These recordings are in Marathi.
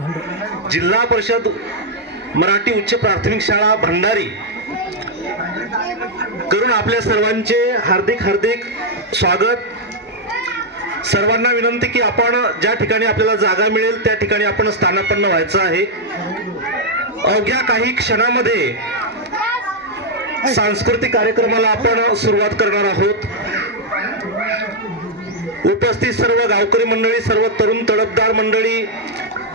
जिल्हा परिषद मराठी उच्च प्राथमिक शाळा भंडारी करून आपल्या सर्वांचे हार्दिक हार्दिक स्वागत। सर्वांना विनंती की आपण ज्या ठिकाणी आपल्याला जागा मिळेल त्या ठिकाणी आपण स्थानापन्न व्हायचं आहे। अवघ्या काही क्षणामध्ये सांस्कृतिक कार्यक्रमाला आपण सुरुवात करणार आहोत। उपस्थित सर्व गावकरी मंडळी, सर्व तरुण तडफदार मंडळी,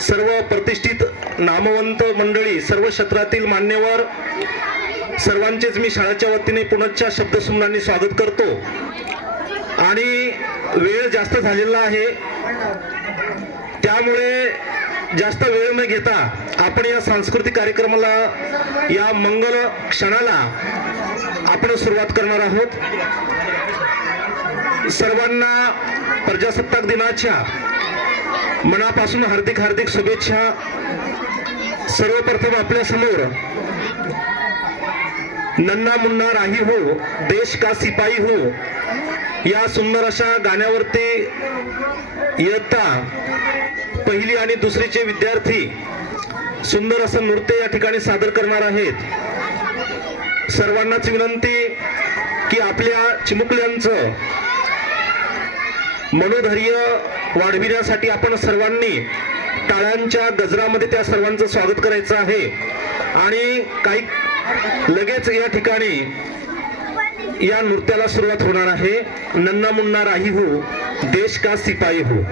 सर्व प्रतिष्ठित नामवंत मंडळी, सर्व क्षेत्रातील मान्यवर सर्वांचेच मी शाळेच्या वतीने पुनश्च शब्दसुमनांनी स्वागत करतो। आणि वेळ जास्त झालेला आहे त्यामुळे जास्त वेळ न घेता आपण या सांस्कृतिक कार्यक्रमाला, या मंगल क्षणाला आपण सुरुवात करणार आहोत। सर्वांना प्रजासत्ताक दिनाच्या मनापासून हार्दिक हार्दिक शुभेच्छा। सर्वप्रथम आपल्या समोर नन्ना मुन्ना राही हो, देश का सिपाही हो या सुंदर अशा गाण्यावरती इयत्ता पहिली आणि दुसरीचे विद्यार्थी सुंदर असं नृत्य या ठिकाणी सादर करणार आहेत। सर्वांनाच विनंती की आपल्या चिमुकल्यांचं मनोधैर्य वाढविण्यासाठी आपण सर्वांनी टाळ्यांच्या गजरामध्ये त्या सर्वांचं स्वागत करायचं आहे। आणि काही लगेच या ठिकाणी या नृत्याला सुरुवात होणार आहे। नन्ना मुन्ना राही हो, देश का सिपाही हो।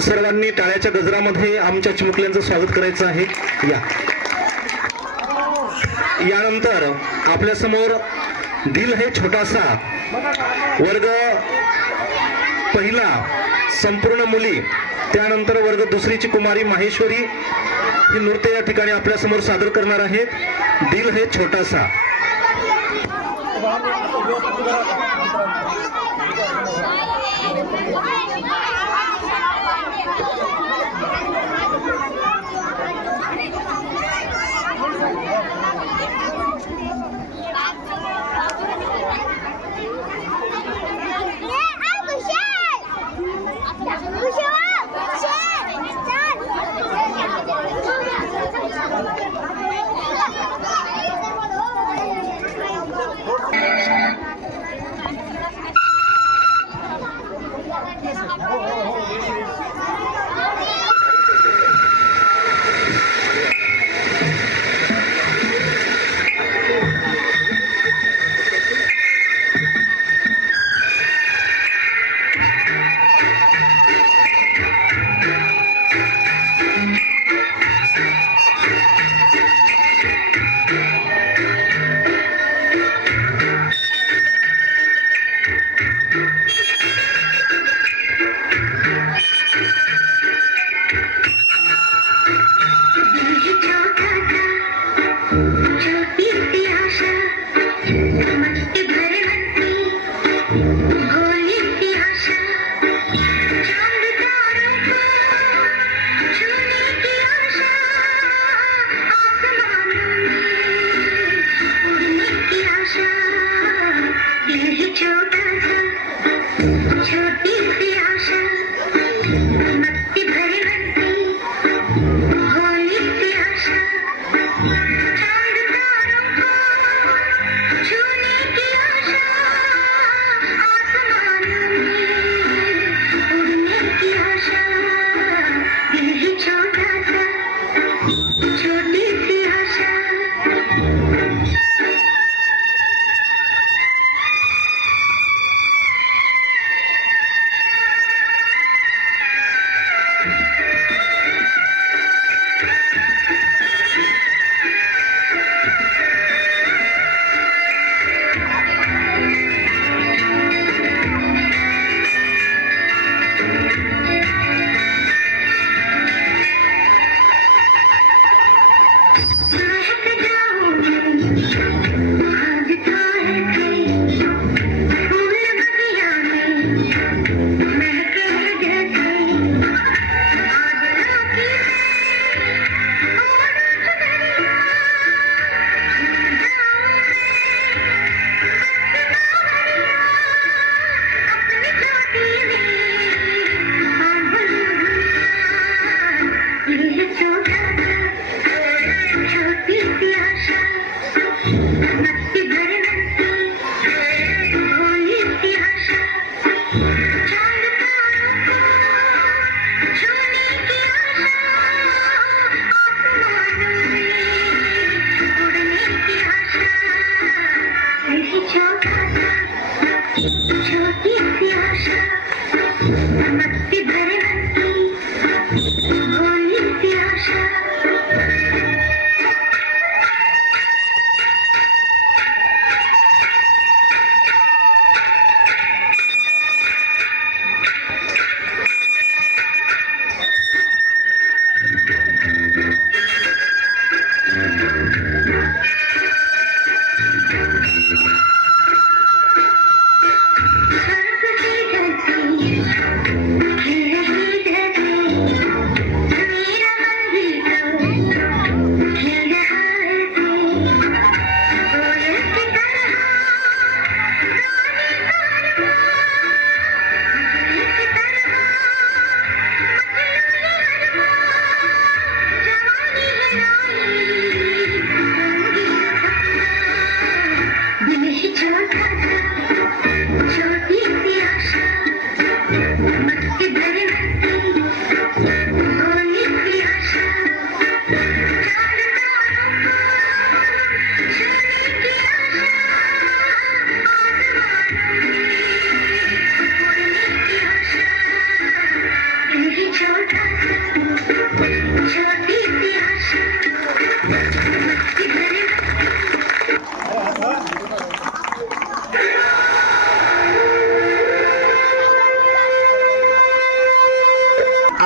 सर्वांनी टाळ्याच्या गजरामध्ये आमच्या चिमुकल्यांचं स्वागत करायचं आहे। यानंतर आपल्या समोर दिल है छोटासा वर्ग पहिला संपूर्ण मुली, त्यानंतर वर्ग दुसरीची कुमारी माहेश्वरी ही नृत्य या ठिकाणी आपल्या समोर सादर करणार आहेत। दिल है छोटासा।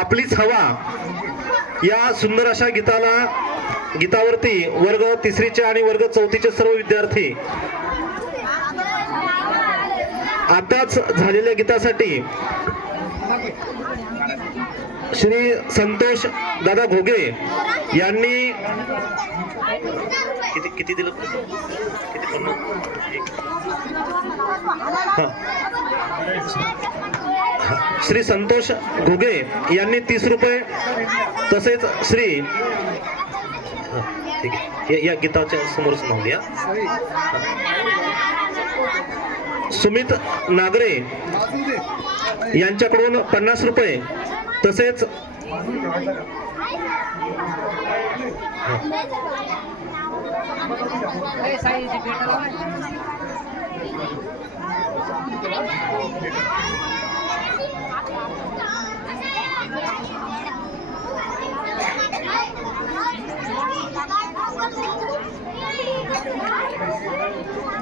आपलीच हवा या सुंदर अशा गीतावरती वर्ग तिसरीचे आणि वर्ग चौथीचे सर्व विद्यार्थी आताच झालेल्या गीतासाठी श्री संतोष दादा घोगे यांनी किती दिलं श्री संतोष घोगे यांनी 30 रुपये तसेच श्री या गीताच्या समोरच नाव या सुमित नागरे यांच्याकडून 50 रुपये तसेच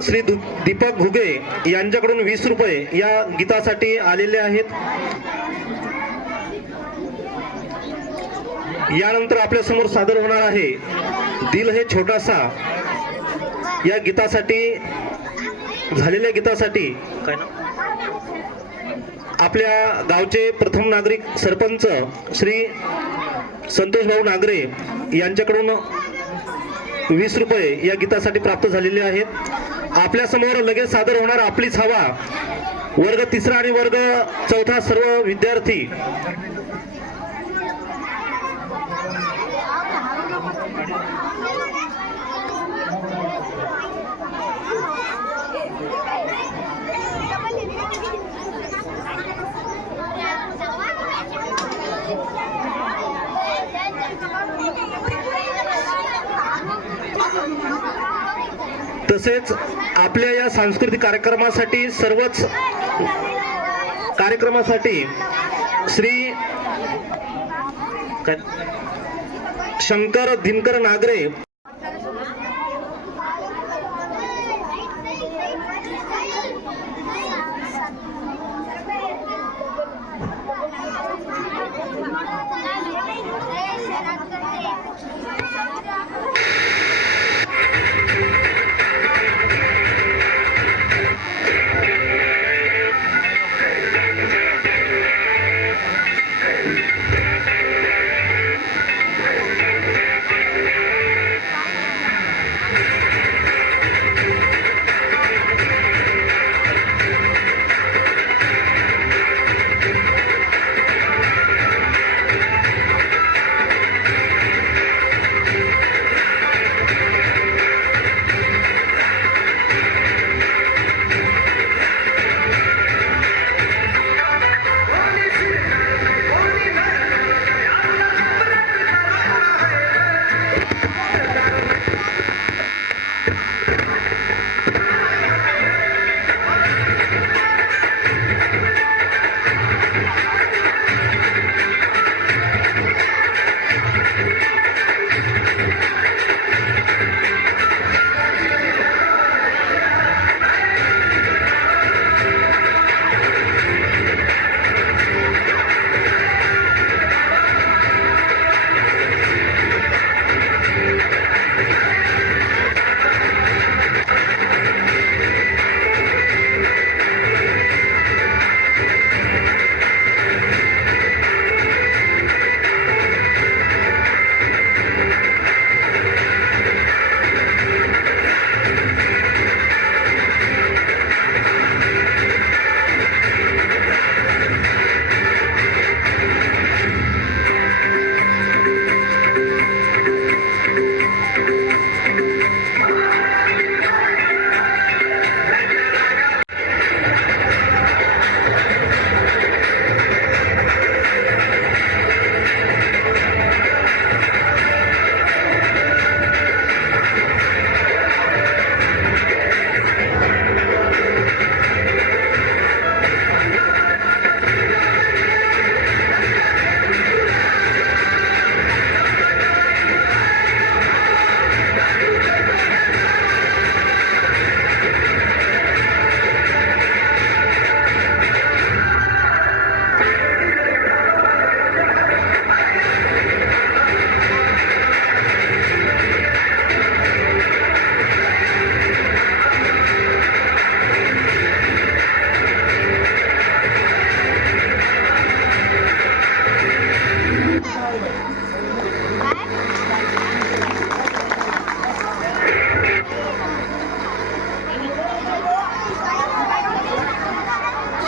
श्री दीपक घुगे यांच्याकडून 20 रुपये या गीतासाठी आलेले आहेत. यानंतर आपल्या समोर सादर होणार आहे दिल है छोटासा या गीतासाठी झालेल्या गीतासाठी काय ना आपल्या गावचे प्रथम नागरिक सरपंच श्री संतोष भाऊ नागरे यांच्याकडून 20 रुपये या गीतासाठी प्राप्त झालेले आहेत. आपल्या समोर लगेच सादर होणार आपलीच हवा वर्ग तिसरा आणि वर्ग चौथा सर्व विद्यार्थी तसेच आपल्या या सांस्कृतिक कार्यक्रमासाठी सर्वच कार्यक्रमासाठी श्री शंकर दिनकर नागरे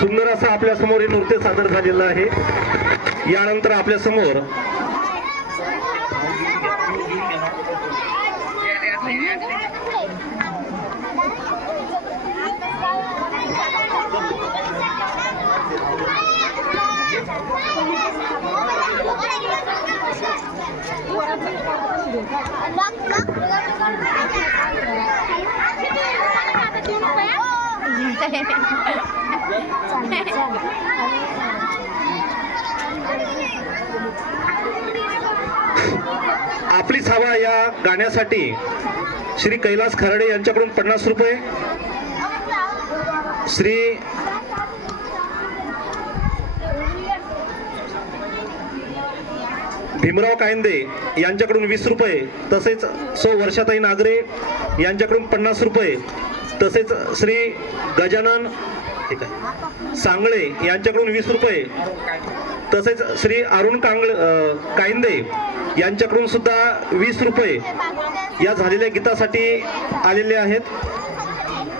सुंदर असं आपल्या समोर हे नृत्य सादर झालेलं आहे. यानंतर आपल्या समोर आपलीच हवा या गाण्यासाठी श्री कैलास खराडे यांच्याकडून 50 रुपये, श्री भीमराव कायंदे यांच्याकडून 20 रुपये, तसेच वर्षाताई नागरे यांच्याकडून 50 रुपये, तसेच श्री गजानन सांगळे यांच्याकडून 20 रुपये, तसेच श्री अरुण कायंदे यांच्याकडून सुद्धा 20 रुपये या झालेल्या गीतासाठी आलेले आहेत.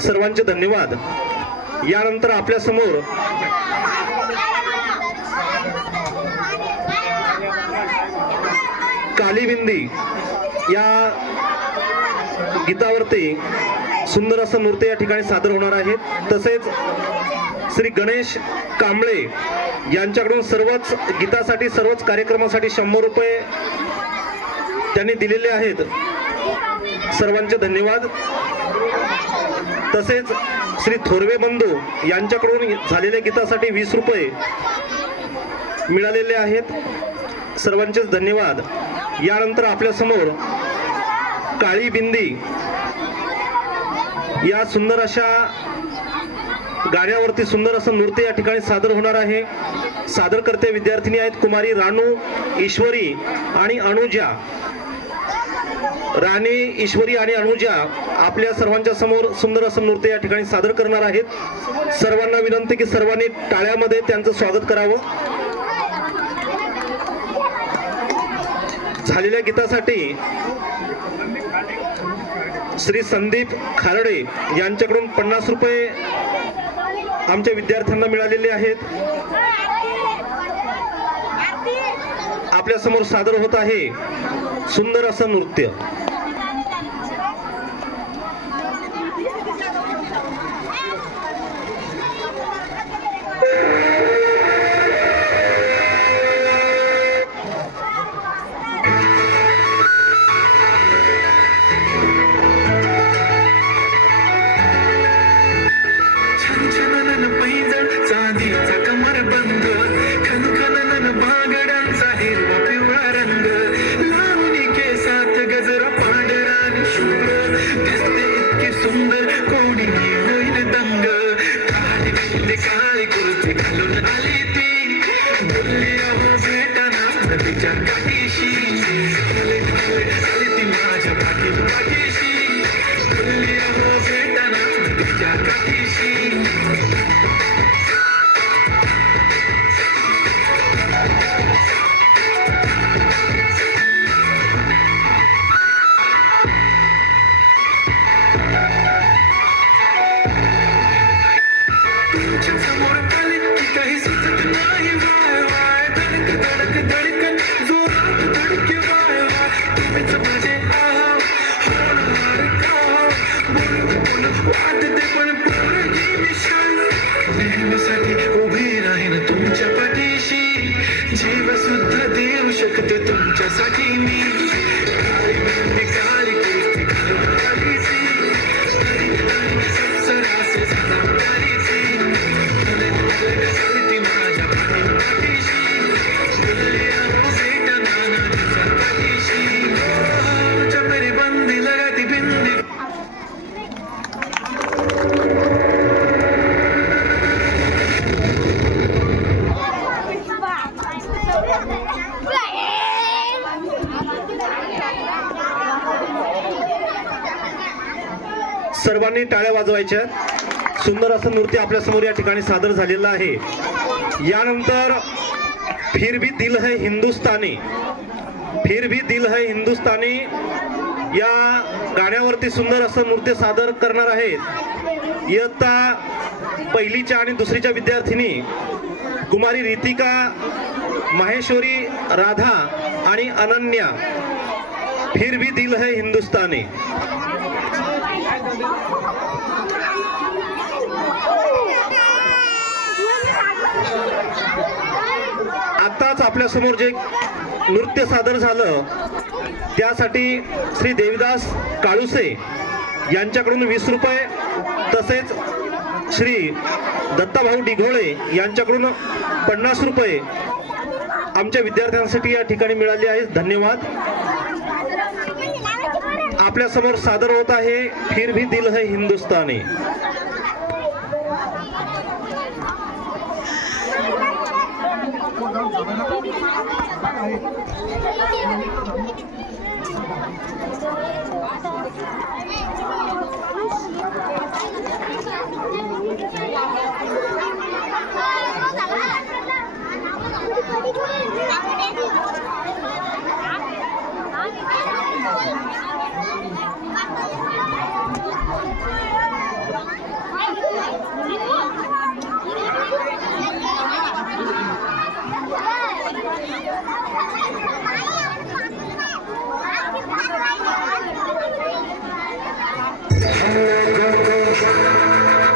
सर्वांचे धन्यवाद. यानंतर आपल्या समोर कालीबिंदी या गीतावरती सुंदर असं नृत्य या ठिकाणी सादर होणार आहे. तसेच श्री गणेश कांबळे यांच्याकडून सर्वच गीतासाठी सर्वच कार्यक्रमासाठी 100 रुपये त्यांनी दिलेले आहेत. सर्वांचे धन्यवाद. तसेच श्री थोरवे बंधू यांच्याकडून झालेल्या गीतासाठी 20 रुपये मिळालेले आहेत. सर्वांचेच धन्यवाद. यानंतर आपल्या समोर काळी बिंदी या सुंदर अशा गाण्यावरती सुंदर असं नृत्य या ठिकाणी सादर होणार आहे. सादरकर्ते विद्यार्थिनी आहेत कुमारी रानू, ईश्वरी आणि अनुजा. राणी, ईश्वरी आणि अनुजा आपल्या सर्वांच्या समोर सुंदर असं नृत्य या ठिकाणी सादर करणार आहेत. सर्वांना विनंती की सर्वांनी टाळ्यामध्ये त्यांचं स्वागत करावं. झालेल्या गीतासाठी श्री संदीप खारडे यांच्याकडून 50 रुपये आमच्या विद्यार्थ्यांना मिळालेले आहेत. आपल्या समोर सादर होत आहे सुंदर असं नृत्य. सर्वांनी टाळ्या वाजवायच्या. सुंदर असं नृत्य आपल्या समोर या ठिकाणी सादर झालेलं आहे. यानंतर फिर भी दिल है हिंदुस्तानी फिर भी दिल है हिंदुस्तानी या गाण्यावरती सुंदर असं नृत्य सादर करणार आहेत इयत्ता पहिलीच्या आणि दुसरीच्या विद्यार्थिनी कुमारी रितिका, माहेश्वरी, राधा आणि अनन्या. फिर भी दिल है हिंदुस्तानी. आताच आपल्या समोर जे नृत्य सादर झालं त्यासाठी श्री देविदास काळुसे यांच्याकडून 20 रुपये, तसेच श्री दत्ताभाऊ डिघोळे यांच्याकडून 50 रुपये आमच्या विद्यार्थ्यांसाठी या ठिकाणी मिळाले आहेत. धन्यवाद. आपल्या समोर सादर होत आहे फिर भी दिल है हिंदुस्तानी.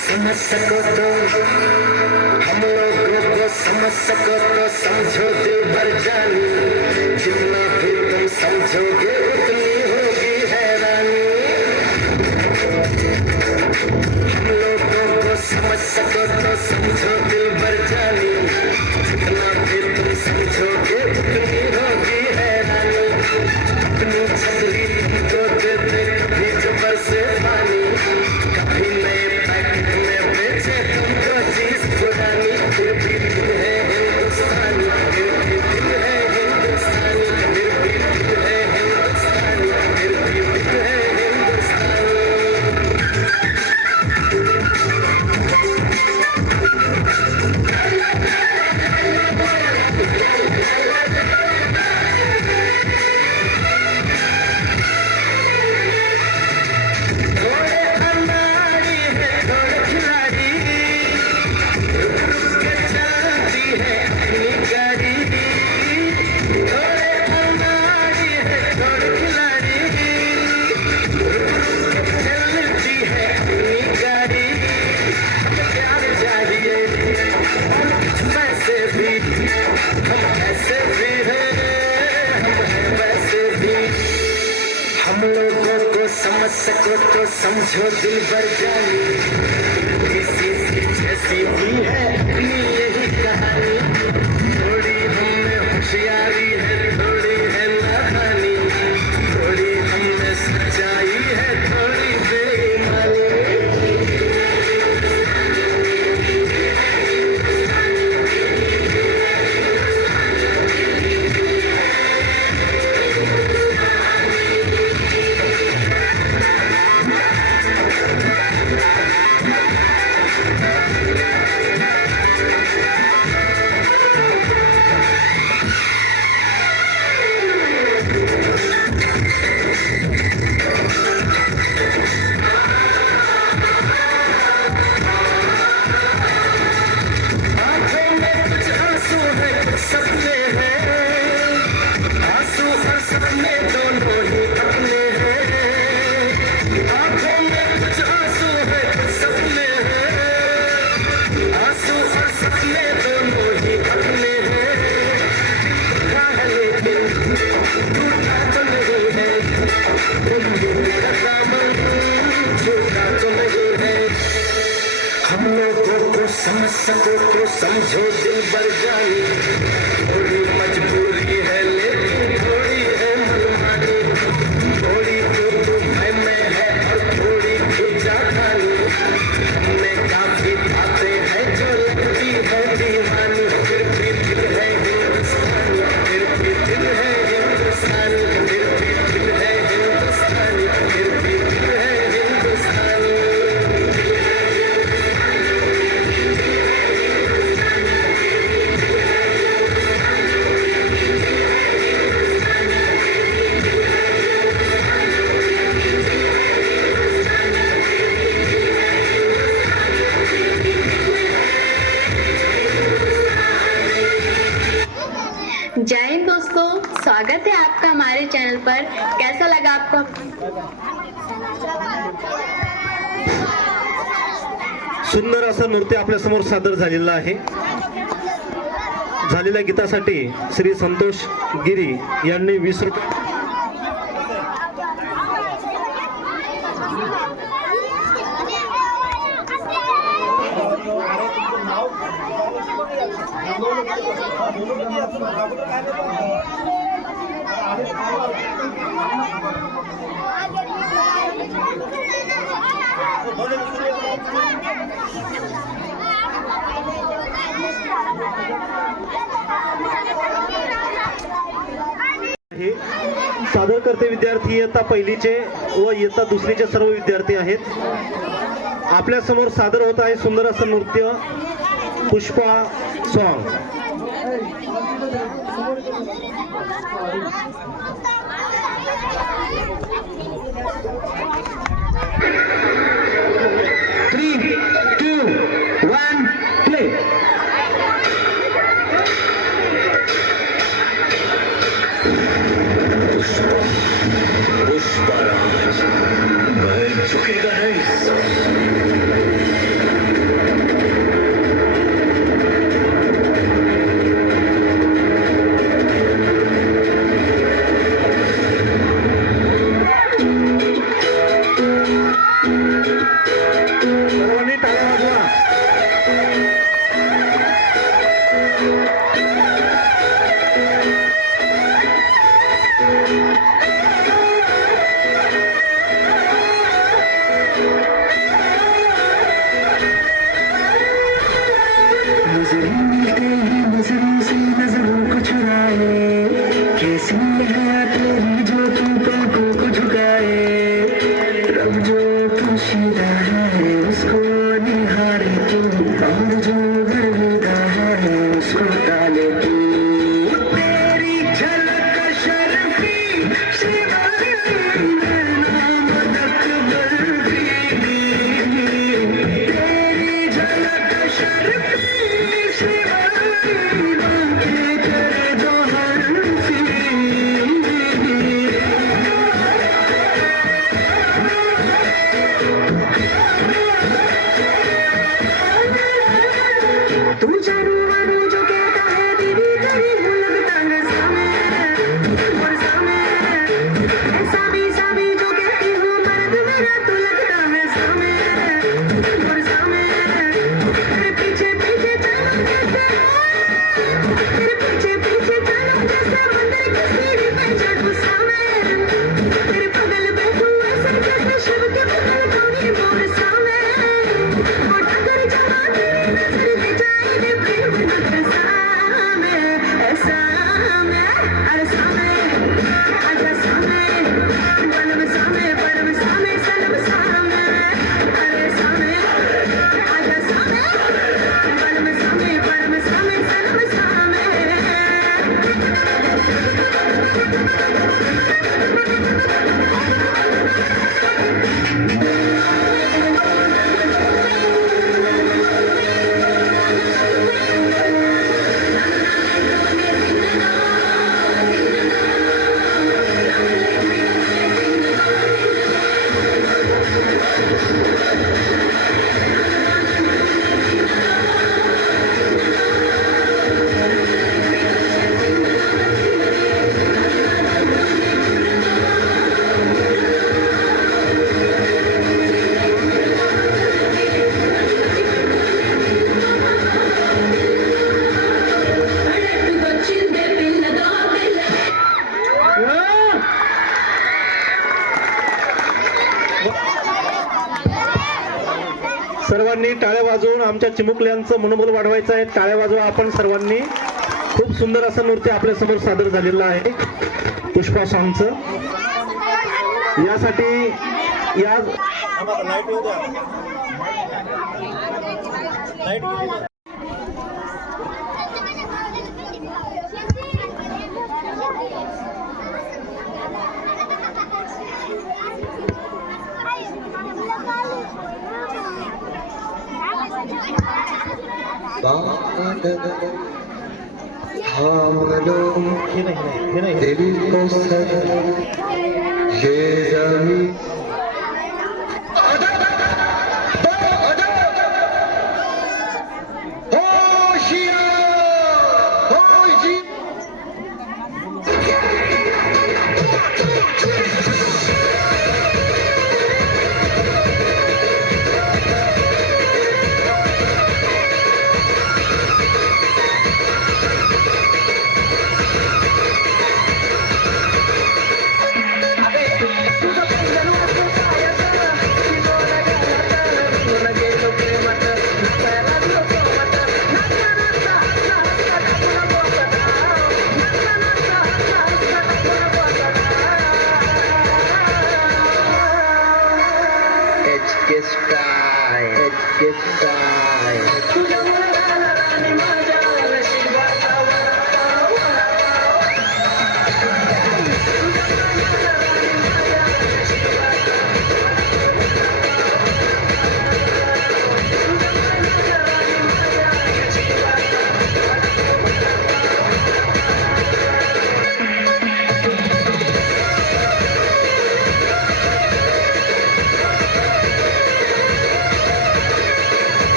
समझ सको तो हम लोगों को समझ सको तो समझो दिल भर जानी, जितना भी तुम समझोगे उतनी होगी हैरानी. हम लोगों को समझ सको तो समझो दिल भर जानी, जितना भी तुम समझोगे उतनी होगी हैरानी. अपनी छतरी तुमको दे दे कभी जबर से पानी, कभी नए पैकेट में बेचे तुमको चीज पुरानी. फिर भी दिल है हिंदुस्तानी, फिर भी दिल है हिंदुस्तानी, फिर भी दिल है हिंदुस्तानी, फिर भी दिल है हिंदुस्तानी. हम लोगों को समझ सको तो समझो दिल भर जानी, किसी की जैसी भी है अपनी यही कहानी. थोड़ी हममें होशियारी है, थोड़ी है नादानी, थोड़ी हममें सच्चाई है, थोड़ी बेईमानी. सपने हैं आंसू और सपने दोनों ही अपने हैं. आंखों में कुछ आंसू है कुछ सपने हैं, आंसू और सपने दोनों ही अपने हैं. लेकिन टूटा तो नहीं है, दिल का दामन छूटा तो नहीं है. हम लोगों को समझ सको तो समझो दिल भर जानी, थोड़ी मजबूरी है लेकिन थोड़ी है मनमानी, थोड़ी तो भय में है और थोड़ी खींचा खानी. हमने काफी बातें हैं जो लगती है दीवानी, फिर भी दिल है हिंदुस्तानी, फिर भी दिल है हिंदुस्तानी, फिर भी दिल है हिंदुस्तानी, फिर भी दिल है हिंदुस्तानी. सुंदर असं नृत्य आपल्या समोर सादर झालेलं आहे. झालेल्या गीतासाठी श्री संतोष गिरी यांनी 20 रुपये. हे सादरकर्ते विद्यार्थी इयत्ता पहिलीचे व इयत्ता दुसरीचे सर्व विद्यार्थी आहेत. आपल्या समोर सादर होत आहे सुंदर असं नृत्य पुष्पा सॉन्ग. पुष्पराज मैं झुकेगा नहीं. सर्वांनी टाळ्या वाजवा. नजरों से नजरों को चुराए, कैसी है तेरी जो तू पलकों को झुकाए. रब जो पोशीदा है उसको निहारे तू, और जो गर्विदा है उसको टाले तू. तेरी झलक शर्फी शिवानी नाम तक बर्फी. तेरी झलक शर्फी तू जानू वानू जो कहता है दीदी तेरी हूँ लगता है सामे और सामे. ऐसा भी जो कहती हूँ मर्द मेरा तू लगता है सामे और सामे. तेरे पीछे पीछे चलो जैसे, तेरे पीछे पीछे चलो जैसे मंदिर की सीढ़ी पे चढ़ूं सामे. तेरे बगल बैठूं ऐसे जैसे शिव के बगल कोई मोर सामे. वो टक्कर जमा तेरी नजर ले जाए प्रेम नगर सामे. ऐसा मैं अरे सामे आजा सामे बलम सामे परम सामे सलम सामे. अरे सामे आजा सामे बलम सामे परम सामे सलम सामे. सर्वांनी टाळ्या वाजवून आमच्या चिमुकल्यांचं मनोबल वाढवायचं आहे. टाळ्या वाजवा आपण सर्वांनी. खूप सुंदर असं नृत्य आपल्या समोर सादर झालेलं आहे पुष्पा सॉन्गचं. यासाठी या हम लोग दिल को सर शेजारी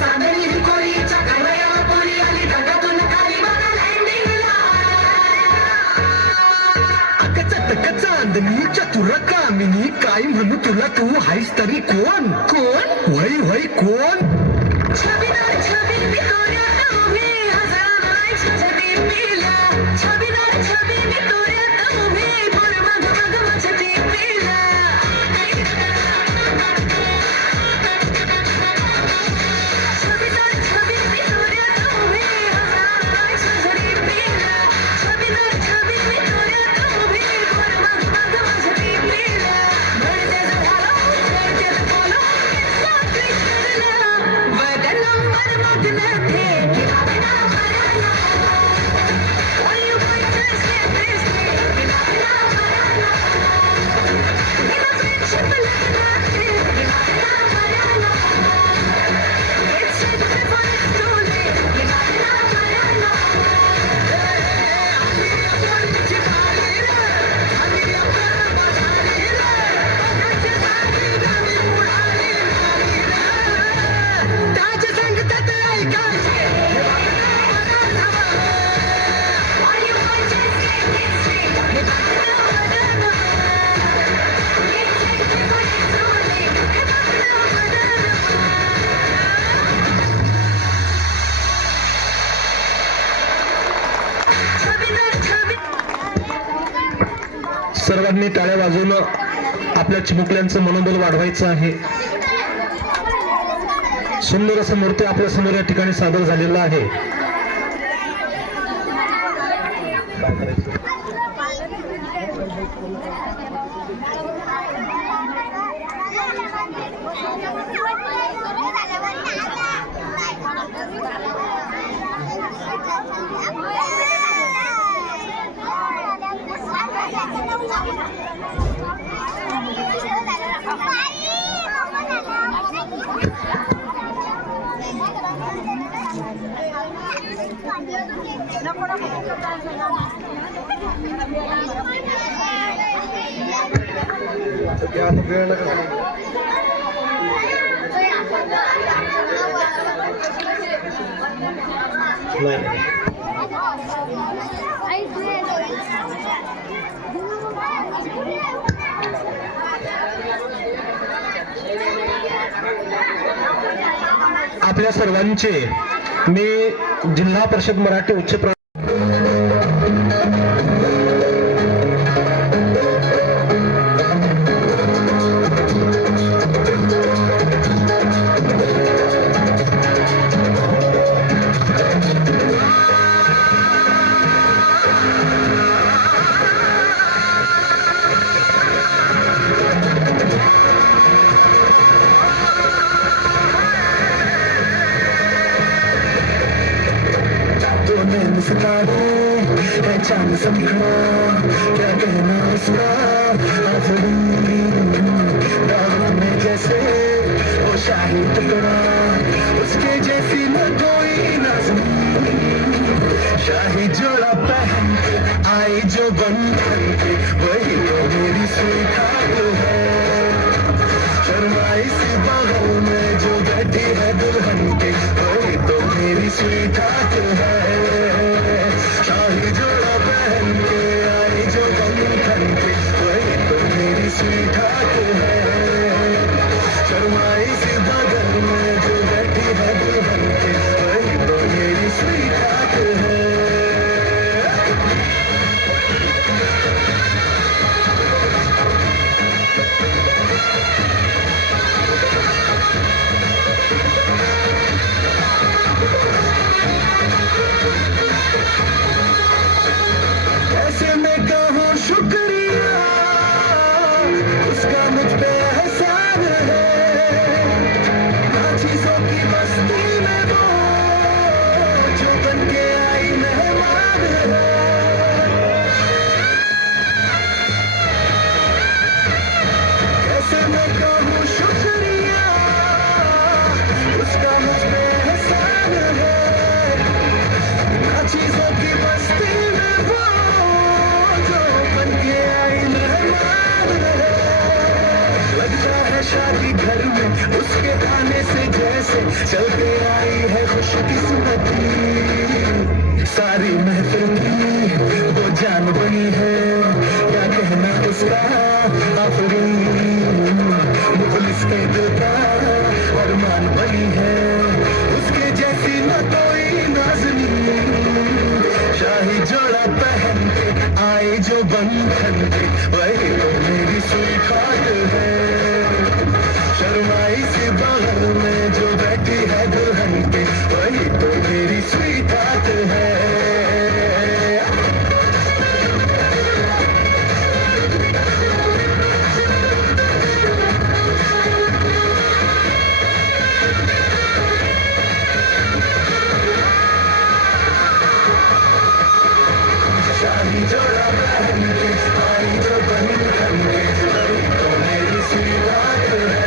चांदणी कोरीच्या तुला कामिनी काय म्हणू तुला तू हायस तरी कोण कोण वय वय कोण छबीदार छबी पितोऱ्यात उभी हजारांना छटी पिला छबीदार छबी पितोऱ्यात उभी बोल मग मग छटी पिला छबीदार छबी पितोऱ्यात उभी हजारांना छटी पिला छबीदार छबी पितोऱ्यात उभी बोल मग छटी पिला भरते झालो भरते बोलो साथी करला बदनाम मगन थे किनारा मरना All you boys just get this thing किनारा मरना मेरा friendship लगना थे किनारा मरना It's said before it's too late किनारा मरना ताज संग ततई काशे All you boys just get this thing किनारा मरना It's said before it's too late किनारा मरना छबीदार छबी सर्वांनी टाळ्या वाजवून आपल्या चिमुकल्यांचं मनोबल वाढवायचं आहे. सुंदर असं मूर्ती आपल्या समोर या ठिकाणी सादर झालेला आहे. आपल्या सर्वांचे मी जिल्हा परिषद मराठी उच्च सितारे है चांद समझो क्या कहना उसका आफरीन दावत में जैसे वो शाही टुकड़ा उसके जैसी न कोई नाज़नीन शाही जोड़ा पहन के आई जो बंधन के वही तो मेरी स्वीट है शर्माई सी बगल में जो बैठी है दुल्हन के वही तो मेरी स्वीट है शाही जोड़ा पहन के आई जो बंधन के वही तो मेरी स्वीट है शर्माई सी बगल में जो बैठी है दुल्हन के वही तो मेरी स्वीट है ऐसे में कहूँ शुक्रिया उसका मुझ पे एहसान है ना चीजों की बस्ती में वो जो बन के आई मेहमान है ऐसे में कहूँ शुक्रिया उसका मुझ पे एहसान है ना चीजों की बस्ती में वो जो बन के आई मेहमान है लगता है शादी घर में उसके आने से जैसे चलते आई है खुशकिस्मती सारी महफिल की वो जान बनी है क्या कहना उसका का आफरीन मुखलिस के दिल का अरमान बनी है उसके जैसी न कोई नाज़नीन शाही जोड़ा पहन के आए जो बंधन के वही तो मेरी स्वीट है शर्माई सी बगल में जो बैठी है दुल्हन के वही तो मेरी स्वीट है शादी जोड़ा पहन के आई जो बंधन के वही तो मेरी स्वीट है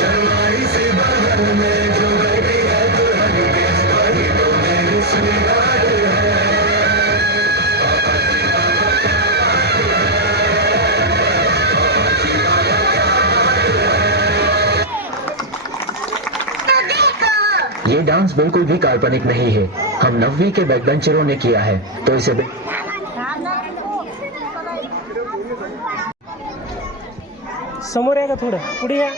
शर्माई से बगल में जो बैठी है दुल्हन के वही तो मेरी स्वीट है ये डांस बिल्कुल भी काल्पनिक नहीं है हम 9वीं के बैकबेंचरों ने किया है तो इसे समोर आहे का थोडं पुढे या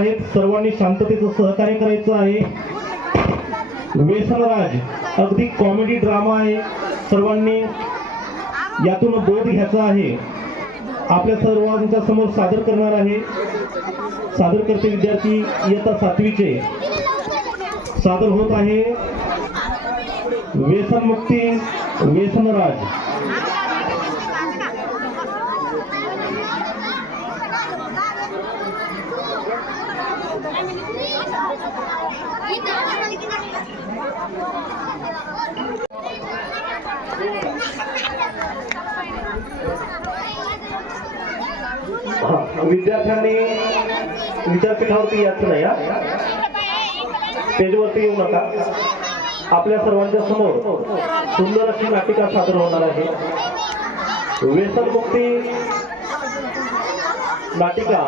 आहेत सर्वांनी शांततेचं सहकार्य करायचं आहे. व्यसनराज अगदी कॉमेडी ड्रामा आहे, सर्वांनी यातून बोध घ्यायचा आहे. आपल्या सर्वांच्या समोर सादर करणार आहे. सादर करते विद्यार्थी इयत्ता 7वीचे सादर होत आहे व्यसनमुक्ती व्यसनराज. विद्यार्थ्यांनी विद्यापीठावरती यायचं नाही, स्टेजवरती येऊ नका. आपल्या सर्वांच्या समोर सुंदर अशी नाटिका सादर होणार आहे. व्यसनमुक्ती नाटिका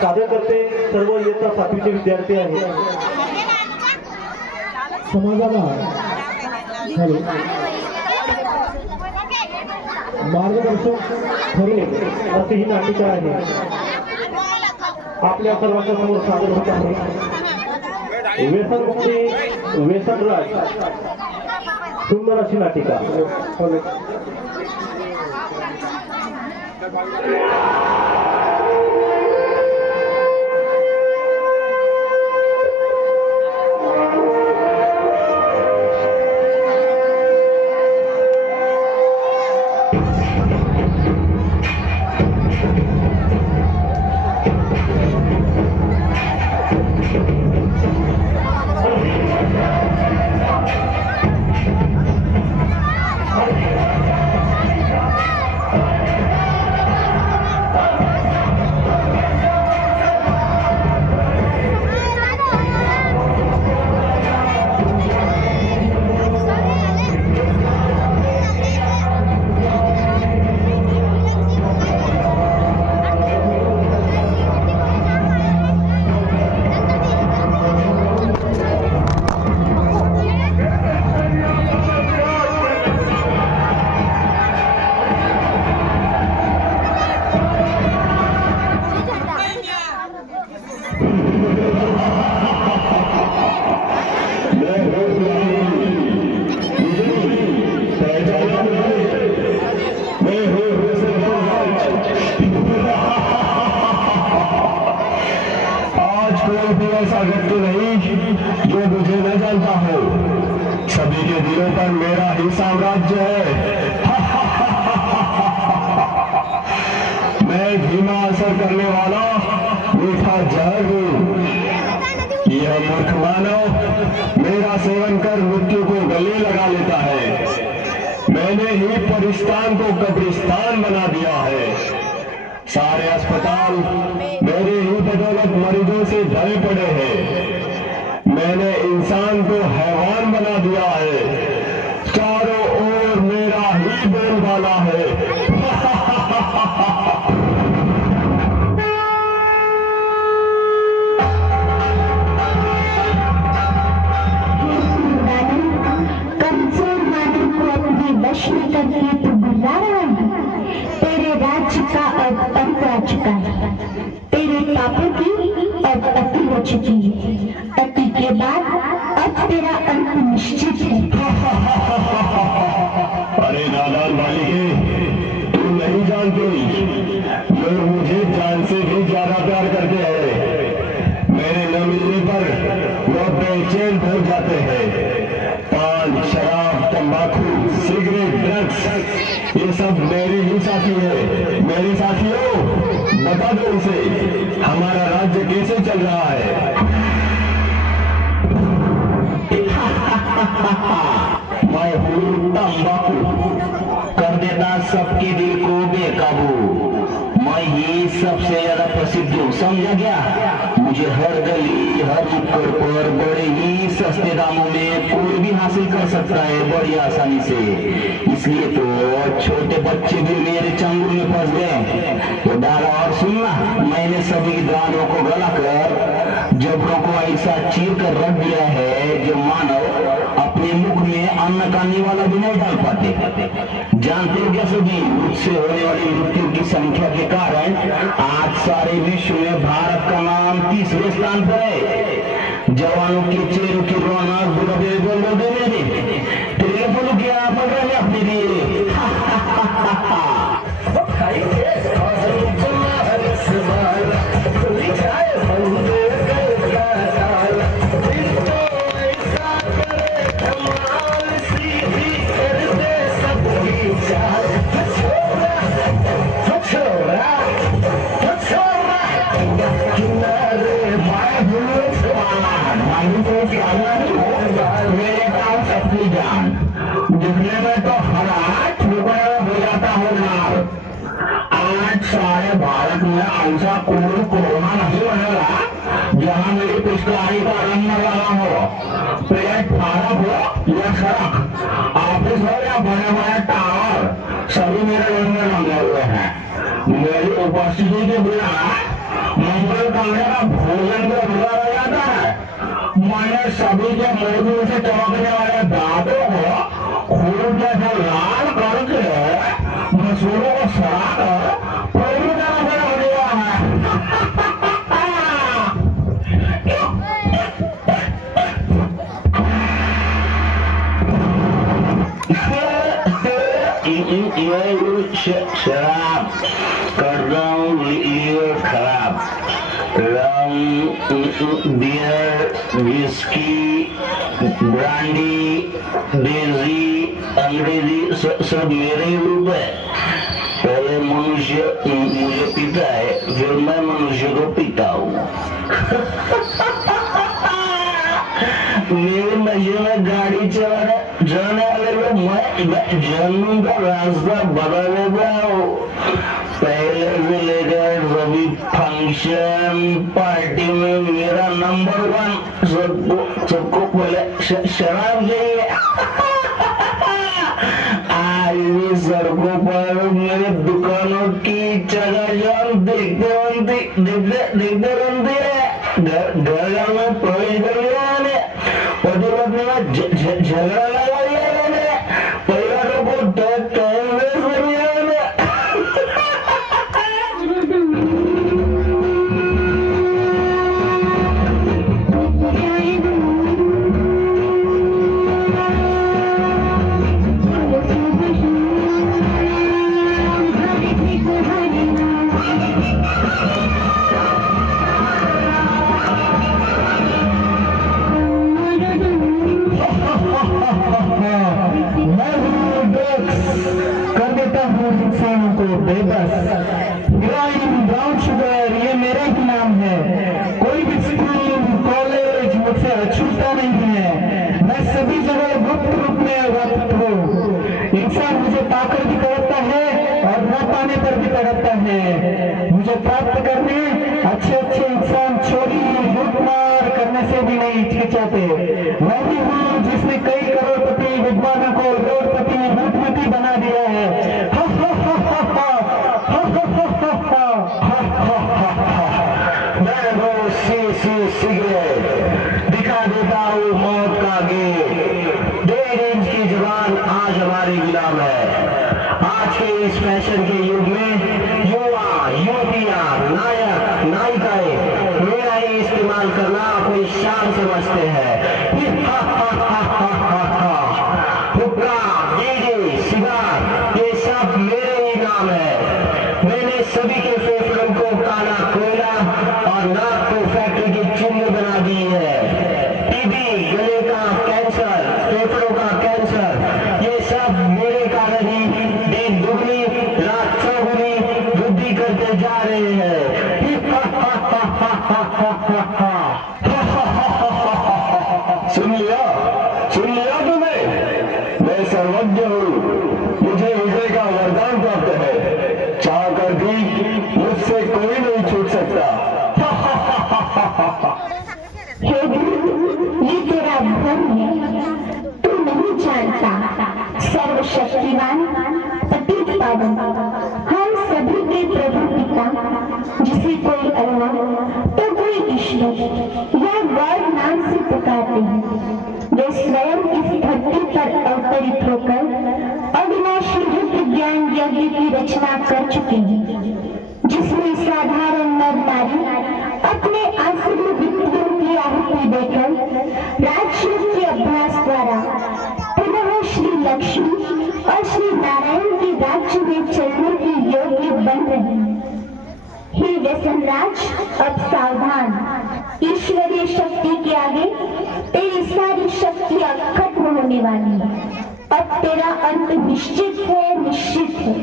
सादर करते सर्व इयत्ता 7वीचे विद्यार्थी आहेत. समाजाला मार्गदर्शक ठरेल अशी ही नाटिका आहे. आपल्या सर्वांच्या समोर सादर होत आहे व्यसनमुक्ती व्यसनराज सुंदर अशी नाटिका. आज कोई भी ऐसा व्यक्ति नहीं जो मुझे न जानता हो। सभी के दिलों पर मेरा ही साम्राज्य है। मैं धीमा असर करने वाला मीठा जहर हूँ। यह मूर्ख मानव मेरा सेवन कर मृत्यु को गले लगा लेता है। मैंने ही परिस्तान को कब्रिस्तान बना दिया है। सारे अस्पताल मेरे ही बदौलत मरीजों से भरे पड़े हैं। मैंने इंसान को हैवान बना दिया है। चारों ओर मेरा ही बोलबाला है। कमजोर मानव को अपने वश में करके तू गुर्रा रहा है। तेरे राज्य का अब अंत आ चुका है। तेरे पापों की अब अति हो चुकी है। अति के बाद अब तेरा अंत निश्चित है। अरे नादान बालिके, तू नहीं जानती, लोग मुझे जान से भी ज्यादा प्यार करते हैं। मेरे न मिलने पर वो बेचैन हो जाते हैं। पान, शराब, तंबाकू, सिगरेट, ड्रग्स, ये सब मेरे ही साथी है। मेरे साथियों, बता दो इसे हमारा राज्य कैसे चल रहा है। मैं हूँ तंबाकू, कर देता सबके दिल को बेकाबू। मैं ये सबसे ज्यादा प्रसिद्ध हूँ, समझा गया। मुझे हर गली हर नुक्कड़ पर बड़े ही सस्ते दामों में कोई भी हासिल कर सकता है, बड़ी आसानी से। इसलिए तो छोटे बच्चे भी मेरे चंगुल में फंस गए। तो डाला और सुनना, मैंने सभी की दांतों को गला कर जबड़ों को ऐसा चीर कर रख दिया है जो मानव अपने मुख में अन्न खाने वाला भी नहीं डाल पाते। जानते हो क्या सभी, मुझसे होने वाली मृत्यु की संख्या के कारण आज सारे विश्व में भारत का नाम 30वें स्थान पर है। जवानों के चेहरों की रौनक बुढ़े बोल देने दे। टेलीफोन किया पड़ रहा है अपने लिए। मेरे पास अपनी जान दिखने में तो हरा टुकड़ा हो जाता हो नार। आज सारे भारत में ऐसा कोई कोरोना नहीं बनेगा जहां मेरी पिचकारी का रंग न लगा हो, पेट फाड़ा हो या सड़क, ऑफिस हो या बड़े बड़े टावर, सभी मेरे रंग में रंगे हुए हैं। मेरी उपस्थिति के बिना मंगल कांडे का भोजन को अधूरा रह जाता है। मैंने सभी के मुंह से चमकने वाले दांतों को खून जैसे लाल करके मसूरों को सड़ा कर पूरी तरह से रख दिया है। शराब कर रहा हूँ, लीवर खराब। बियर, विस्की, ब्रांडी, देसी, अंग्रेजी सब मेरे ही रूप है। पहले मनुष्य मुझे पीता है, फिर मैं मनुष्य को पीता हूँ। मेरे नशे में गाड़ी चलाने वाले लोग मैं जन्म का रास्ता बदल देता हूँ। पहले से लेकर सभी फंक्शन पार्टी में मेरा नंबर 1, सबको पहले शराब चाहिए। आज भी सड़कों पर मेरे दुकानों की चकाचौंध देखते बनती है। घर में प्रवेश कर लिया मैंने, पति पत्नी में झगड़ा लगा लिया मैंने, परिवारों को कर दिया मैंने। नाम है। कोई भी स्कूल कॉलेज मुझसे अछूता नहीं है। मैं सभी जगह गुप्त रूप में व्यक्त हूँ। इंसान मुझे पाकर भी तड़पता है और न पाने पर भी तड़पता है। मुझे प्राप्त करने अच्छे अच्छे इंसान चोरी लूटमार करने से भी नहीं हिचकिचाते। मैं भी हूँ जिसने कई करोड़पति विद्वानों को करोड़पति लूटपति बना दिया है। मैं वो सिगरेट दिखा देता हूँ मौत का गेट। 1.5 इंच की जबान आज हमारी गुलाम है। आज के इस फैशन के युग में युवा युवतियां नायक नायिकाएं मेरा ही इस्तेमाल करना कोई शान समझते हैं। हुक्का बीड़ी सिगार ये सब मेरे ही नाम है। मैंने सभी के फेफड़ों को काला कोयला और नाक को फैक्ट्री की चिन्ह बना दी है। टीबी गले का कैंसर फेफड़ों का कैंसर ये सब मेरे कारण ही दिन दुगनी रात चौगुनी वृद्धि करते जा रहे हैं। सुन लिया तुम्हें? मैं सर्वज्ञ हूँ। मुझे विजय का वरदान प्राप्त है। चाह कर भी मुझसे कोई नहीं छूट सकता। हे गुरु, ये तेरा भ्रम है। तू नहीं जानता सर्वशक्तिमान पतित पावन हम सभी के प्रभु पिता, जिसे कोई अल्लाह तो कोई विष्णु या गॉड नाम से पुकारते हैं। वे स्वयं इस धरती पर अवतरित होकर अविनाशी युद्ध ज्ञान यज्ञ की रचना कर चुके हैं, जिसमें साधारण नर नारी अपने आसुरी विद्रोह की आहुति देकर राज्य के अभ्यास द्वारा पुनः श्री लक्ष्मी और श्री नारायण के राज्य में चलने के योग्य बन रहे हैं। हे व्यसनराज, अब सावधान। ईश्वरीय शक्ति के आगे तेरी सारी शक्तियां खत्म होने वाली है। अब तेरा अंत निश्चित है, निश्चित है।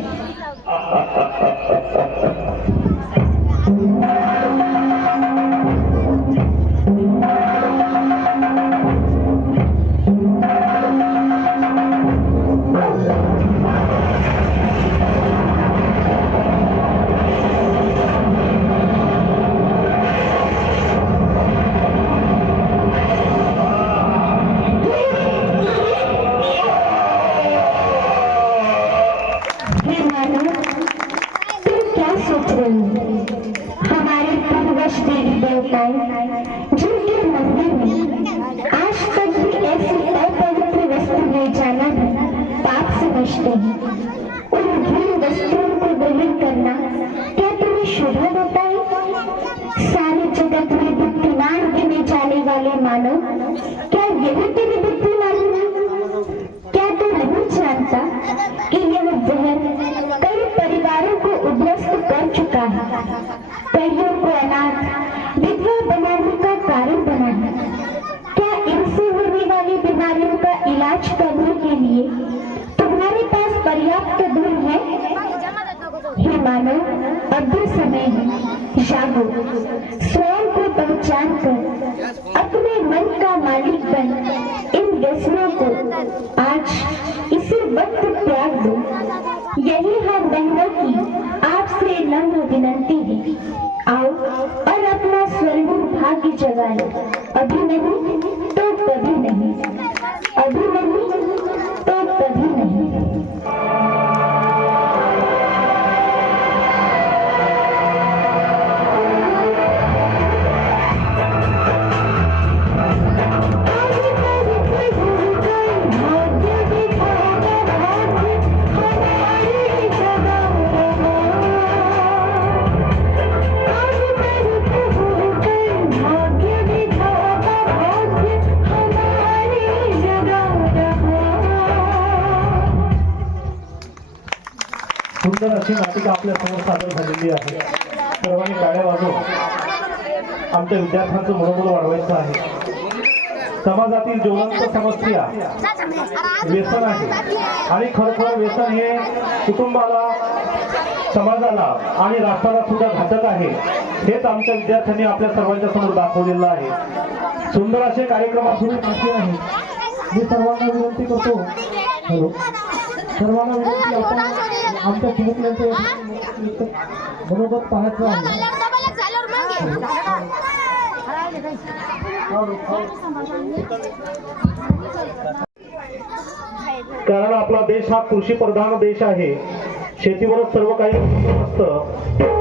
हमारे पूर्वज देवी देवताएं जिनके मंदिर में आज तक भी ऐसे अपवित्र वस्त्र ले जाना भी पाप समझते हैं, उन घृण वस्त्रों को ग्रहण करना क्या तुम्हें शोभा देता है? सारे जगत में बुद्धिमान गिने जाने वाले मानव, क्या यही तेरी बुद्धिमानी है? क्या तू नहीं जानता कि यह जहर कई परिवारों को उद्ध्वस्त कर चुका है, कईयों को अनाथ विधवा बनाने का कारण बना है? क्या इनसे होने वाली बीमारियों का इलाज करने के लिए तुम्हारे पास पर्याप्त धन है? हे मानव, अब भी समय है, जागो, स्वयं को पहचान कर अपने मन का मालिक बन इन व्यसनों को आज इसी वक्त त्याग दो। यही हम बहनों की आपसे नम्र विनंती है। आओ और अपना स्वर्णिम भाग्य जगा लो। अभी नहीं तो कभी नहीं, अभी नहीं तो कभी नहीं। सुंदर अशी नाटिका आपल्या समोर सादर झालेली आहे। सर्वांनी टाळ्या वाजवून आमच्या विद्यार्थ्यांचं मनोबल वाढवायचं आहे। समाजातील ज्वलंत समस्या व्यसन आहे आणि खरोखर व्यसन हे कुटुंबाला, समाजाला आणि राष्ट्राला सुद्धा घातक आहे। हेच आमच्या विद्यार्थ्यांनी आपल्या सर्वांच्या समोर दाखवलेलं आहे. सुंदर असे कार्यक्रमातून असे आहे. मी सर्वांना विनंती करतो, हॅलो, सर्वांना विनंती, आपण आमच्या चिमुकल्यांचं मनोगत पाहायचं आहे. कारण आपला देश हा कृषी प्रधान देश आहे. शेतीवरच सर्व काही असतं.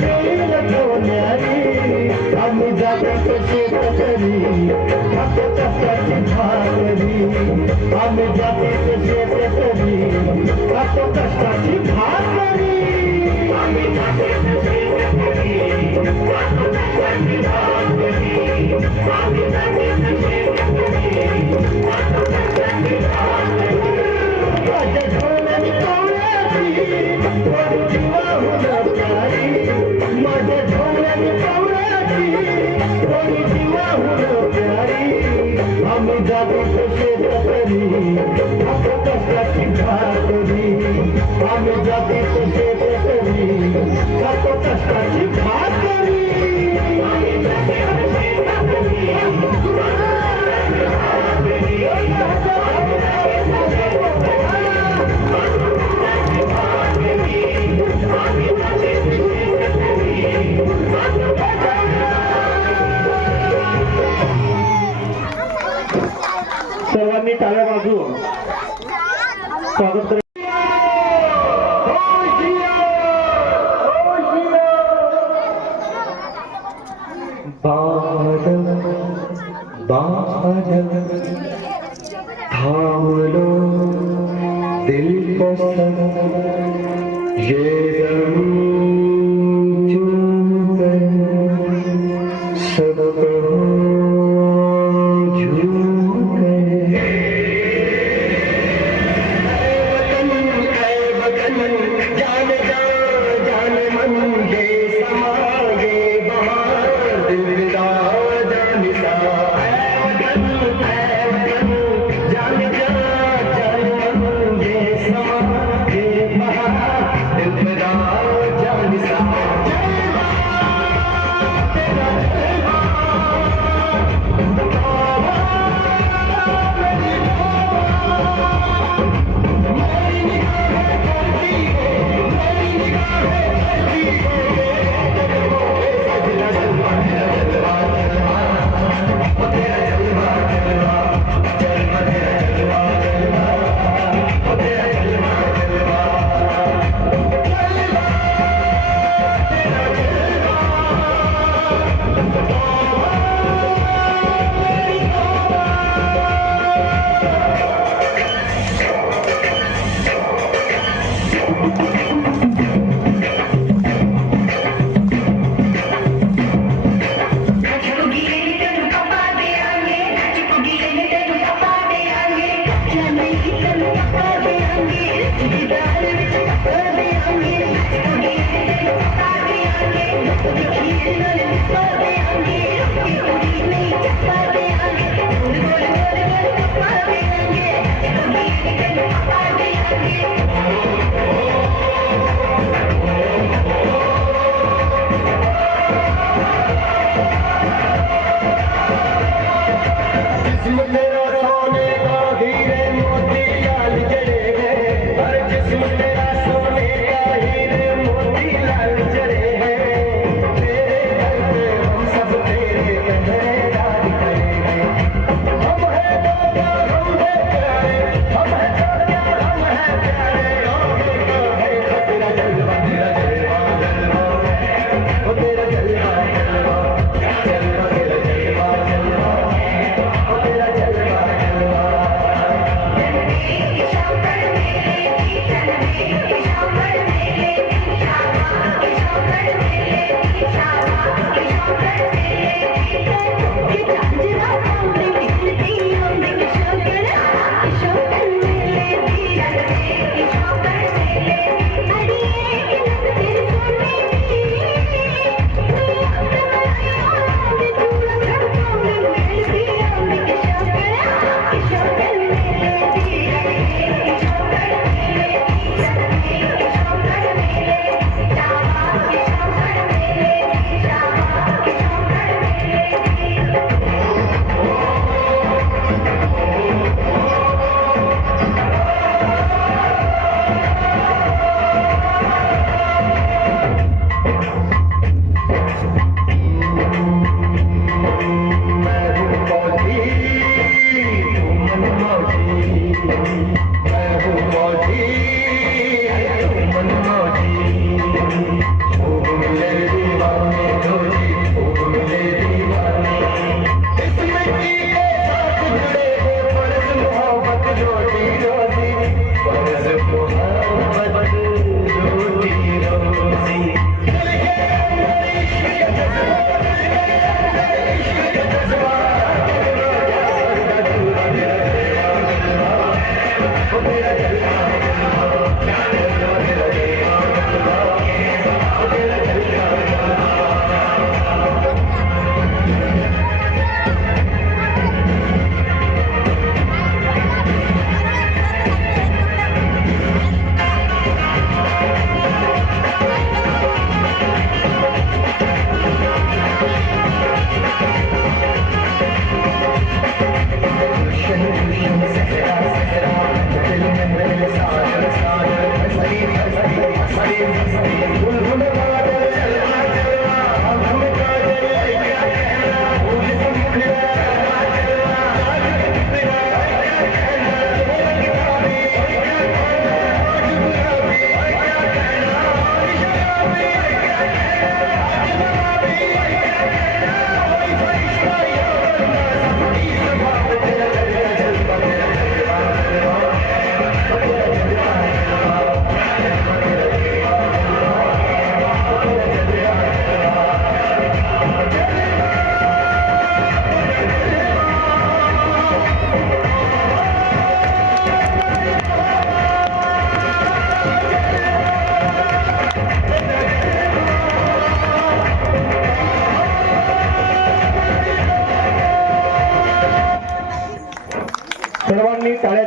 घेईल सोन्यारी आम्ही जातो शेतकरी खातो कष्टाची भाकरी आम्ही जातो शेतकरी खातो कष्टाची भाकरी आम्ही जातो शेतकरी खातो कष्टाची भाकरी आम्ही जातो शेतकरी खातो कष्टाची भाकरी माझ्या झोळ्यात कवळ्याची थोडी जीवाहून प्यारी माझ्या झोळ्यात कवळ्याची थोडी जीवाहून प्यारी आम्ही जातो शेतकरी खातो कष्टाची भाकरी आम्ही जातो शेतकरी खातो कष्टाची भाकरी आम्ही जातो शेतकरी सर्वांनी टाळ्या वाजवून स्वागत करा. थामलो दिल को सब ये ज़मीं चूम कर सब झूम कर वतन जान जा जान मन ये समा ये बहार दिल का जान सा वतन जान जा जान मन ये समा ये बहार दिल का जान सा जिस्म तेरा सोने का हीरे मोती लाल जड़े हैं हर जिस्म तेरा सोने का हीरे मोती लाल जड़े हैं तेरे घर पे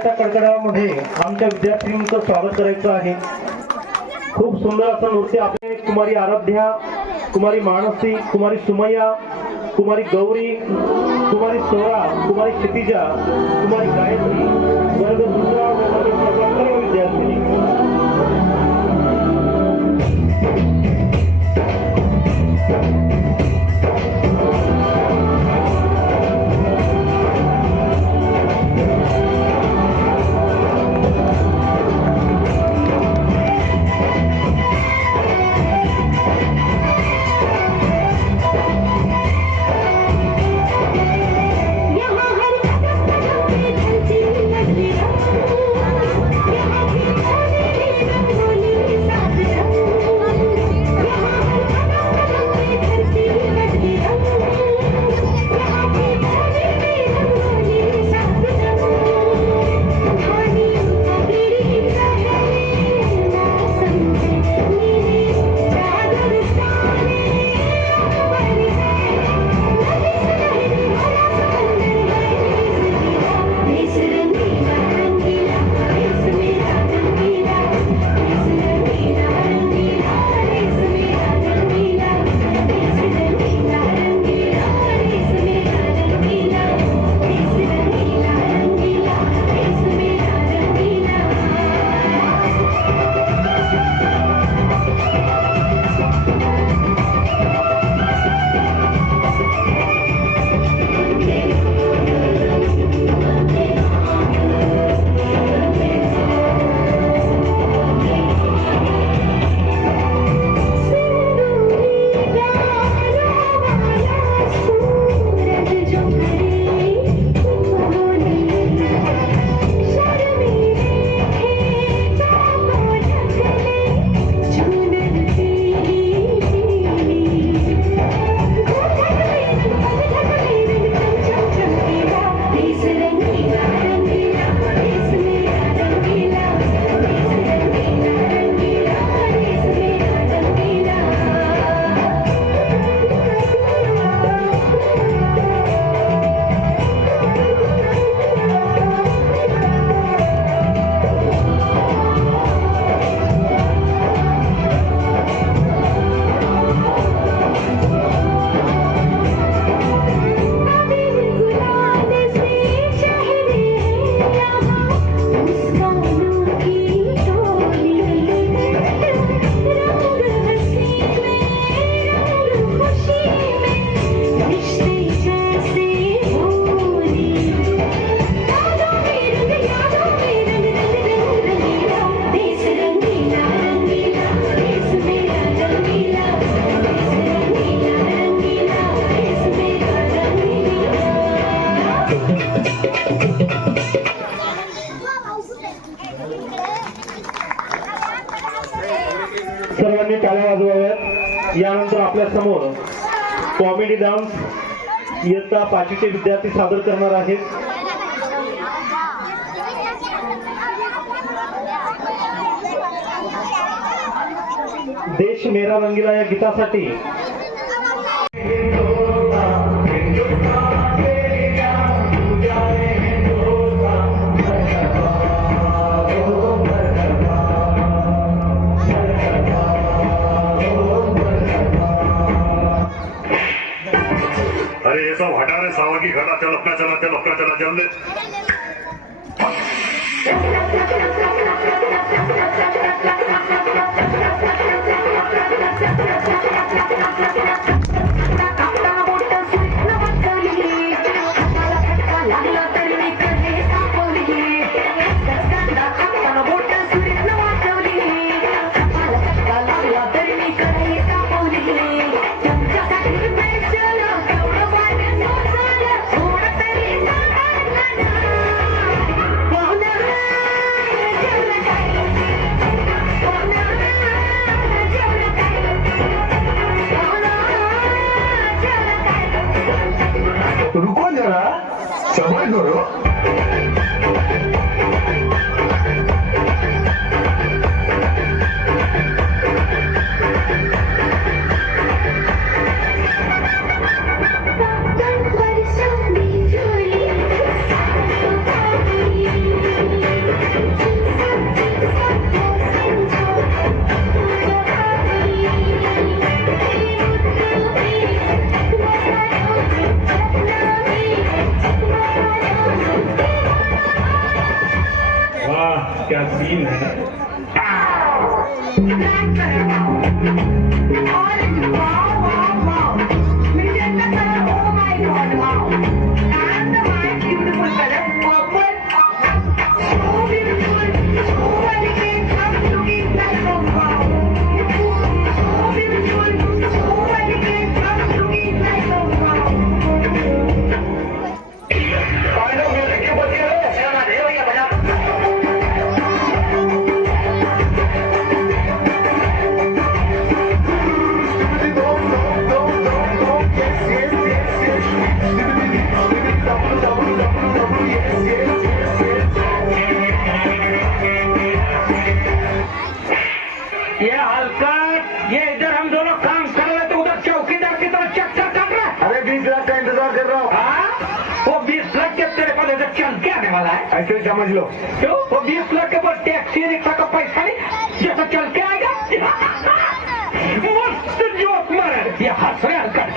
टाळ्याच्या कडकडामध्ये आमच्या विद्यार्थ्यांचं स्वागत करायचं आहे. खूप सुंदर असं नृत्य आपले कुमारी आराध्या, कुमारी मानसी, कुमारी सुमय्या, कुमारी गौरी, कुमारी सोरा, कुमारी क्षितिजा, कुमारी गायत्री, वर्ग दुसरा व वर्ग तिसरा सर्व विद्यार्थिनी. यहाँ हर कदम कदम पे धरती लगी यहाँ की होली रंगोली साथ यहाँ हर कदम कदम पे धरती लगी यहाँ की होली रंगोली साथ पानी पगड़ी रहे ना समझे नीले चादर सारे ऊपर है देश रंगीला रंगीला देश मेरा रंगीला देश रंगीला रंगीला देश मेरा रंगीला देश रंगीला रंगीला देश मेरा रंगीला देश रंगीला रंगीला देश मेरा रंगीला. सर्वांनी टाळ्या वाजवाव्यात. यानंतर आपल्या समोर कॉमेडी डान्स इयत्ता 5वीचे विद्यार्थी सादर करणार आहेत. देश मेरा रंगीला या गीतासाठी अरे ये सब हटा रे सावा की घटा. चल अपना चला, चल अपना चला, चल दे. रुको जरा, सबर करो. ये हलकट, ये इधर हम दोनों काम कर रहे थे, उधर चौकीदार की तरफ चक्कर काट रहा है। अरे 20 लाख का इंतजार कर रहा हूँ। हाँ? वो 20 लाख के तेरे पास इधर चल के आने वाला है। ऐसे समझ लो। क्यों? वो 20 लाख के पास टैक्सी रिक्शा का पैसा नहीं, जैसा चल के आएगा। मस्त जोक मारे, ये हंस रहे हलकट।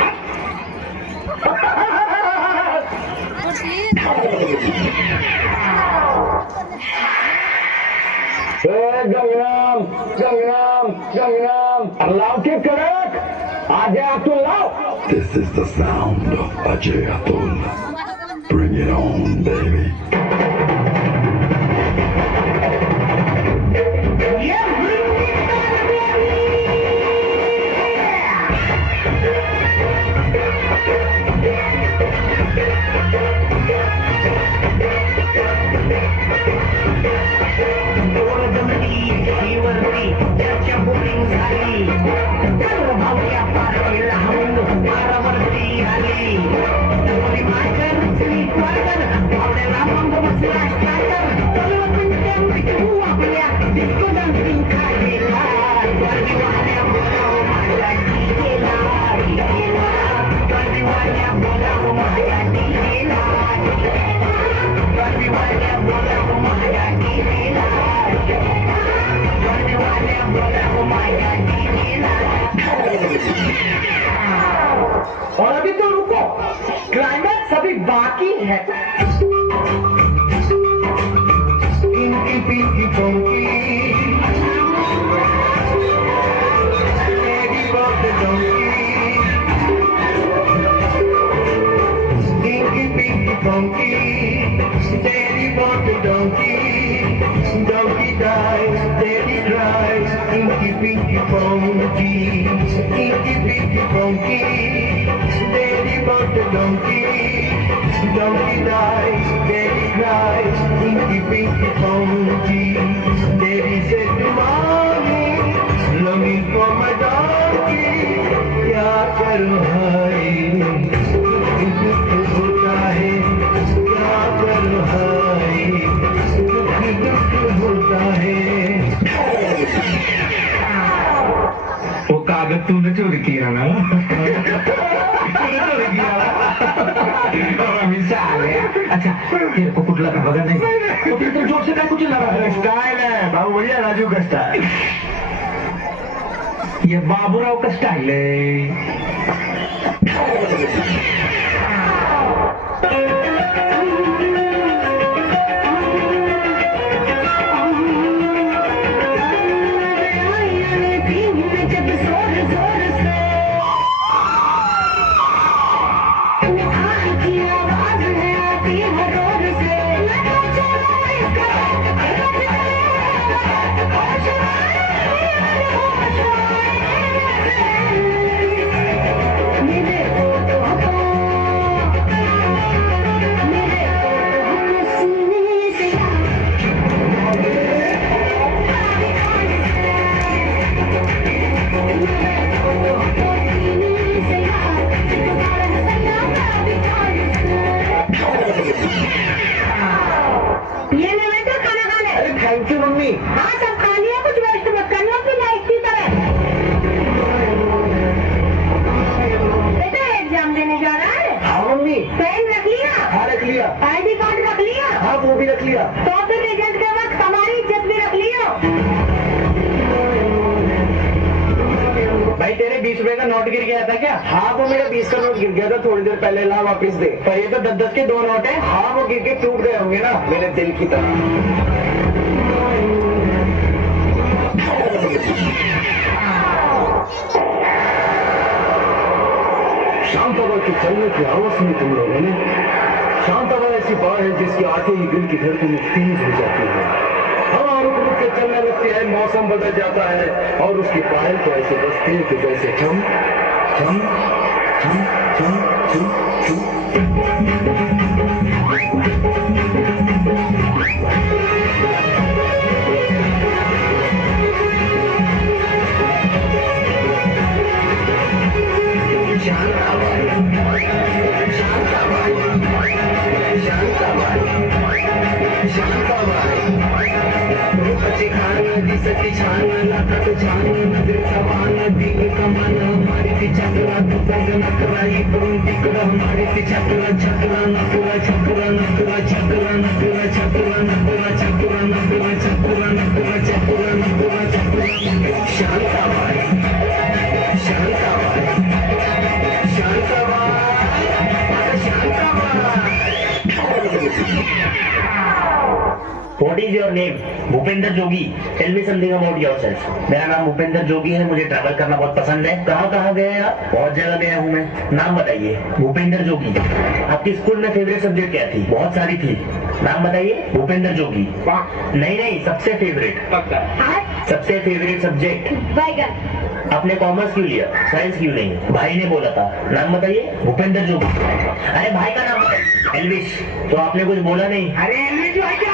गंगराम गंगराम गंगराम लाओ के कड़क आजे अतुल लाओ. This is the sound of Ajay Atul. Bring it on, baby. और अभी तो रुको, क्लाइमैक्स अभी बाकी है। इनकी पिंकी पंकी तेरी बात डोंकी इनकी पिंकी पंकी तेरी बात डोंकी डोंकी डाइस तेरी ड्राइस इनकी पिंकी पंकी इनकी पिंकी पंकी तेरी बात डोंकी डोंकी डाइस तेरी ड्राइस इनकी पिंकी पंकी तेरी से तुम्हारी लमी को मैं डांकी क्या करूँ हाय दुख होता है क्या करूँ हाय दुख होता है. वो कागज तूने चोरी किया ना तूने चोरी किया अच्छा तेरे को कुठला का बघा नाही तो फिर तुम जोर से काय कुछ लगा स्टाइल है बाबू भैया राजू का स्टाइल ये बाबूराव का स्टाइल है. आईडी कार्ड रख लिया? हाँ वो भी रख लिया. तो फिर रिजल्ट के वक्त हमारी इज्जत भी रख लियो. भाई तेरे 20 रुपए का नोट गिर गया था क्या? हाँ वो मेरा 20 का नोट गिर गया था थोड़ी देर पहले. ला वापस दे. पर ये तो 10-10 के 2 नोट है. हाँ वो गिर के टूट गए होंगे ना मेरे दिल की तरह. शांताबाई के चलने की आवाज सुनी तुम लोगों ने? शांताबाई ऐसी बात है जिसकी आते ही दिल की धड़कन तेज हो जाती है, हवा रुक रुक के चलने लगती है, मौसम बदल जाता है और उसकी पायल तो ऐसे बजती है कि जैसे चम चम चम चम चम चम। दिसती छान लाखात छान नजरेचा बाण दिल कमान मारिती चक्रा तुझा नकरा इकडून तिकडं मारिती चक्रा चक्रा नकरा चक्रा नकरा चक्रा नकरा चक्रा नकरा चक्रा नकरा चक्रा नकरा चक्रा नकरा चक्रा Shantabai Shantabai Shantabai Shantabai. What is your name? Bhupendra Jogi. Tell me something about yourself. मेरा नाम भूपेंद्र जोगी है, मुझे ट्रैवल करना बहुत पसंद है। कहाँ गए आप? बहुत जगह गया हूँ मैं। नाम बताइए। भूपेंद्र जोगी। आपकी स्कूल में फेवरेट सब्जेक्ट क्या थी? बहुत सारी थी। नाम बताइए। भूपेंद्र जोगी। नहीं, सबसे फेवरेट सब्जेक्ट। आपने कॉमर्स क्यों लिया, साइंस क्यों नहीं? भाई ने बोला था। नाम बताइए। भूपेंद्र जोगी। अरे भाई का नाम बताइए। एल्विश। तो आपने कुछ बोला नहीं। अरे एल्विश भाई क्या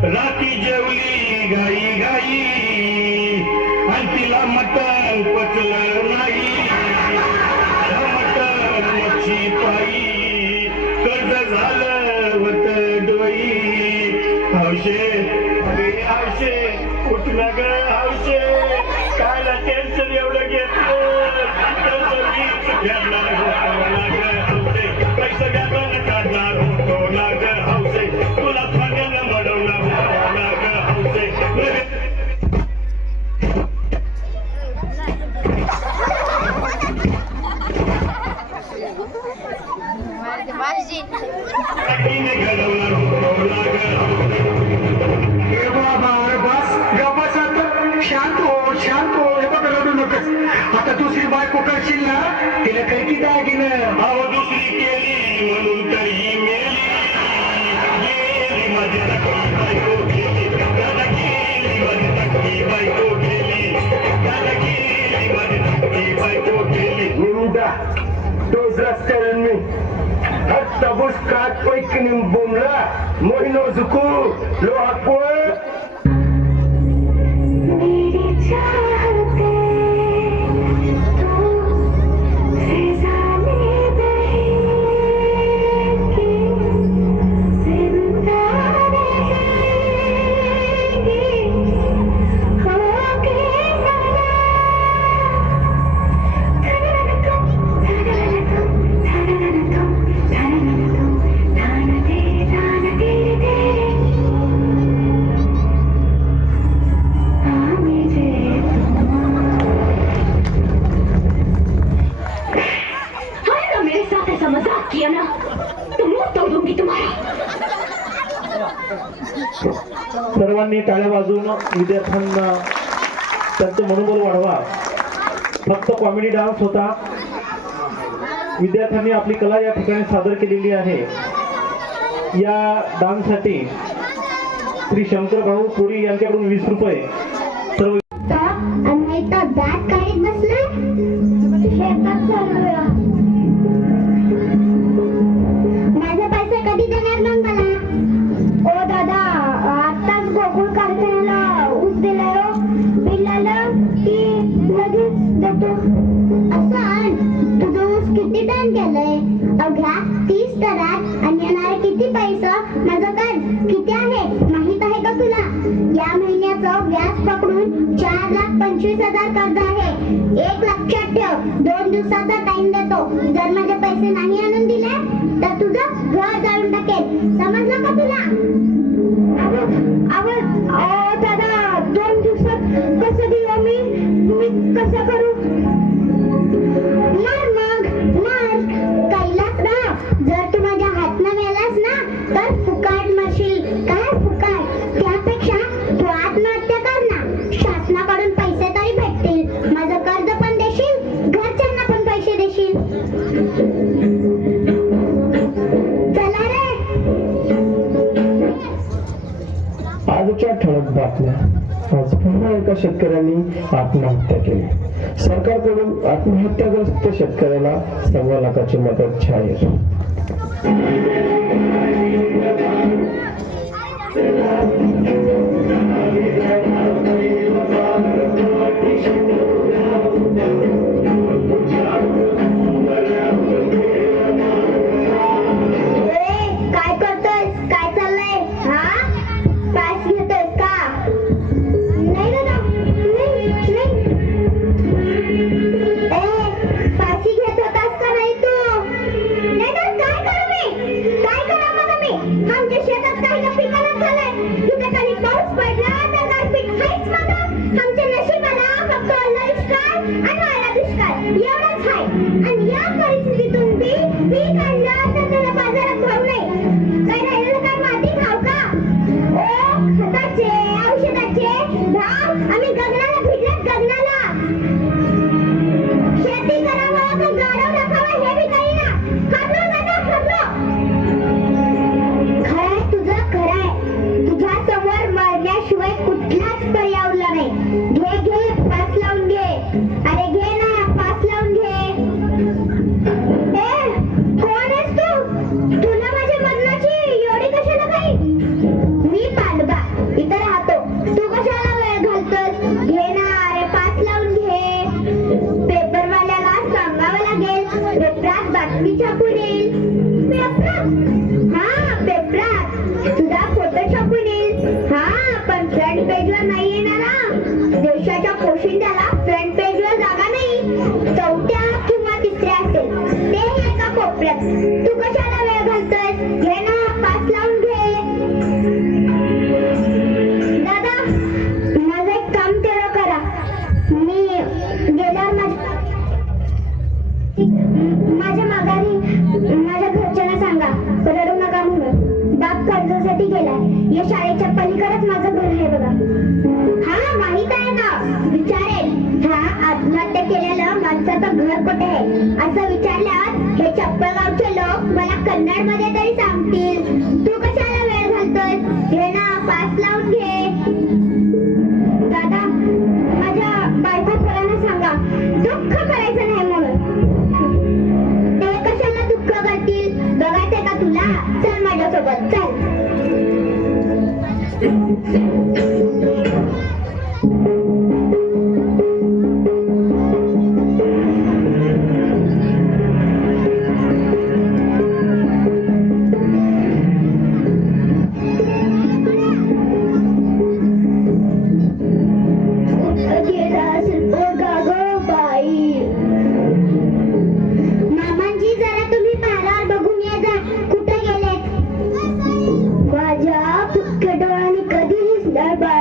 राती जेवली गाई गाई आणि तिला मटण पचलं नाही, मटण मच्छी पायी कर्ज झालं वत डोई। हौशे अरे हौशे उठला ग हौशे, कायला टेन्शन एवढं घेतलं, पैसा घ्यायला काढणार होतो ना ग हौशे, तुला फाण्याला मडवणार होतो ना ग हौशे। आता दुसरी बायको करशील ना, तिला काही की दागिनं अहो दुसरी केली म्हणून तरी मेली, गेली माझी सखी बायको गेली, त्याला गेली माझी सखी बायको गेली, त्याला गेली माझी सखी बायको गेली। Linda, dos rastellen mi, hatta buscat oiknim bumla, moino zuku, lo hakwe। सर्वांनी टाळ्या वाजवून विद्यार्थ्यांना त्यांचं मनोबल वाढवा। फक्त कॉमेडी डान्स होता, विद्यार्थ्यांनी आपली कला या ठिकाणी सादर केलेली आहे। या डान्ससाठी श्री शंकर भाऊ पुरी यांच्याकडून 20 रुपये सर्व अन्यथा बॅग काढत बसला 25,000 कर्ज आहे. एक लक्षात ठेव, 2 दिवसाचा टाइम देतो. जर माझे पैसे नाही आणून दिले तर तुझं घर जाळून टाकेल. समजलं का तुला? दादा 2 दिवसात कसं देऊ मी कसं करू? मार कैलासराव, जर तू माझ्या हातनं मेलास ना तर फुकाट मरशील. काय फुकाट? त्यापेक्षा तू आत्महत्या कर ना. शासनाकडून पैसे तरी भेटतील. माझं कर्ज पण देशील, घरच्यांना पण पैसे देशील. चला रे. आजच्या ठळक बातम्या. आज पुन्हा एका शेतकऱ्यांनी आत्महत्या केली. सरकारकडून आत्महत्याग्रस्त शेतकऱ्याला 1.25 लाखाची मदत जाहीर. काय करतोयस? काय चाललंय? हा, पास घेतोयस का? नाही दादा, नाही. फाशी घेत होतास का नाही तू? नाही तर काय करू मी? काय करा मग मी? आमच्या शेतात काही ना पिकाला झालंय. तिथे काही पाऊस पडला तर गारपीट आहेच बघा. आमच्या नशिबाला फक्त ओला दुष्काळ आणि वाळा दुष्काळ एवढंच आहे. आणि या परिस्थितीतून पीक आणलं तर त्याला बाजारात भाव नाही. काय राहिलेलं काय माती खाऊ का? ओ, खताचे औषधाचे भाव आम्ही गगनाला भिडलेत, गगनाला. शेती करावं का गाडव टाकावं हे बी काही ना. हातलो दादा, हातलो. खरंय तुझं, खरंय. तुझ्या समोर मरण्याशिवाय कुठलाच पर्याय उरला नाही. घे पास लावून घे. अरे घे ना, पास लावून घे. कोण आहेस तू? तुला माझ्या मरणाची एवढी कशाला काही? मी पांडवा, इथं राहतो. तू कशाला वेळ घालतोस? घे ना, अरे पास लावून घे. पेपरवाल्याला सांगावं लागेल. पेपरात बातमी छापून येईल. पेपरात? हा, पेपरात तुझा फोटो छापून येईल. हा, पण फ्रंट पेजवर नाही येणार हा. देशाच्या पोशिंद्याला फ्रंट पेजवर जागा नाही. 4थ्या किंवा 3ऱ्या असेल, ते एका कोपऱ्यात. तू कशाला वेळ घालतोयस? घे ना, पास लावून घे. दादा, माझं एक काम तेवढं करा. मी गेल्यावर माझ्या माघारी माझ्या घरच्यांना सांगा, रडू नका म्हणून. बाप कर्जासाठी गेलाय. या शाळेच्या पलीकडेच माझं घर आहे बघा. हा, माहित आहे ना, विचारेल. हा, आत्महत्या केलेलं माणसाचं घर कुठे आहे असं विचारल्यावर हे चप्पलगावचे लोक मला कन्नड मध्ये तरी सांगतील. तू कशाला वेळ घालतोय? घे ना, पास लावून घे. दादा, माझ्या बायको पोरांना सांगा दुःख करायचं नाही म्हणून. ते कशाला दुःख करतील? बघायचंय का तुला? चल माझ्यासोबत, चल. मामांजी, जरा तुम्ही पारावर बघून या जा. कुठे गेलेत? माझ्या फुटक्या डोळ्यांनी कधी दिसणार बा?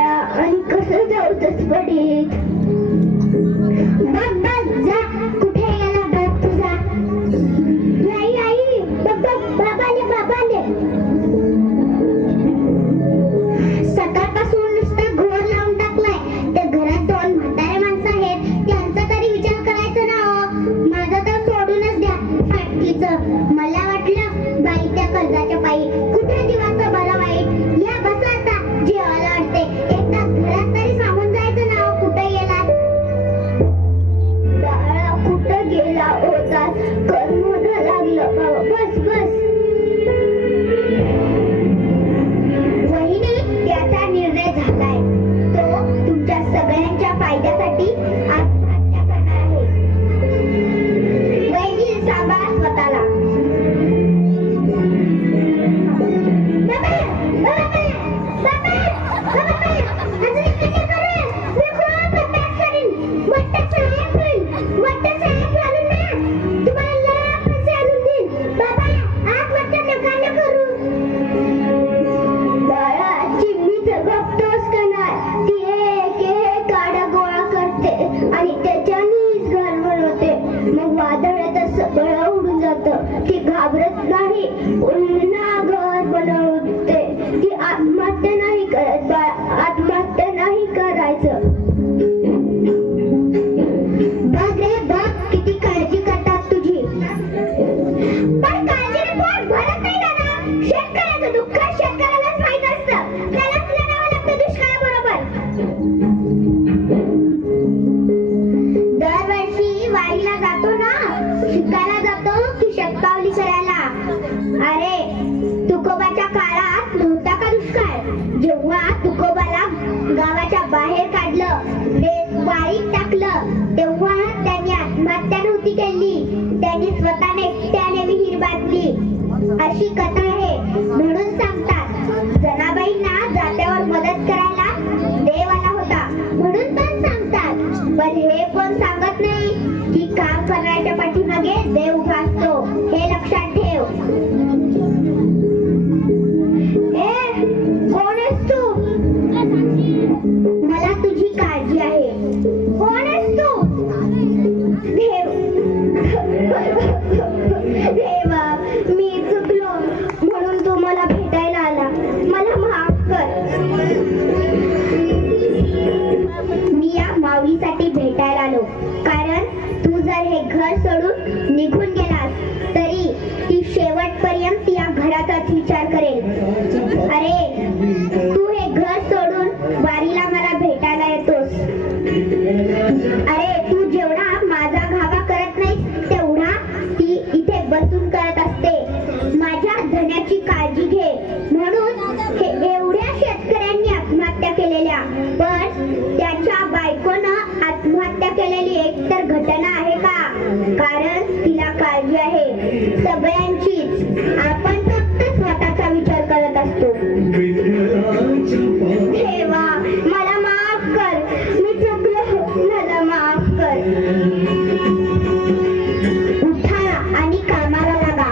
आणि त्याच्यानेच घर बनवते. मग वादळात सगळं उडून जातं. ती घाबरत नाही, पुन्हा घर बनवते. ती आत्महत्या नाही करत बाळा, आत्महत्या नाही करायचं. बघ रे बघ, किती काळजी करतात तुझी. पण काळजीने पोट भरत नाही ना. शेतकऱ्याचं दुःख शेतकऱ्यालाच माहित असतं. त्यालाच लढावं लागतं दुष्काळाबरोबर. दरवर्षी वारीला जातो ना, शिकायला जातो की शतपावली करायला. अरे तुकोबाच्या काळात नव्हता का दुष्काळ? जेव्हा तुकोबाला गावाच्या बाहेर काढलं, वारीत टाकलं, तेव्हा त्यांनी आत्महत्या नव्हती केली. त्यांनी स्वतःने एकट्याने विहीर बांधली. अशी कथा आहे. म्हणून सांगतात जनाबाईंना जात्यावर मदत करायला देव आला होता, म्हणून पण सांगतात. पण हे पण सांगत नाही की काम करण्याच्या पाठीमागे देव उभा असतो. हे लक्षात ठेव. कोण आहेस तू? मला तुझी काळजी आहे. कोण आहेस तू? देव. देवा, मी चुकलो म्हणून तू मला भेटायला आला. मला माफ कर. मी या माऊलीसाठी भेटायला आलो, कारण तू जर हे घर सोडून निघून गेलास तरी ती शेवटपर्यंत या घराचाच विचार करेल. अरे तू हे घर सोडून वारीला मला भेटायला येतोस. अरे तू जेवढा माझा घावा करत नाहीस तेवढा ती इथे बसून करत असते. माझ्या धन्याची काळजी घे. म्हणून हे एवढ्या शेतकऱ्यांनी आत्महत्या केलेल्या, पण त्याच्या बायकोनं आत्महत्या केलेली एक तर घटना आहे का? कारण तिला काळजी आहे सगळ्यांचीच. आपण फक्त स्वतःचा विचार करत असतो. देवा, मला माफ कर. मी चुकलो, मला माफ कर. उठा आणि कामाला लागा.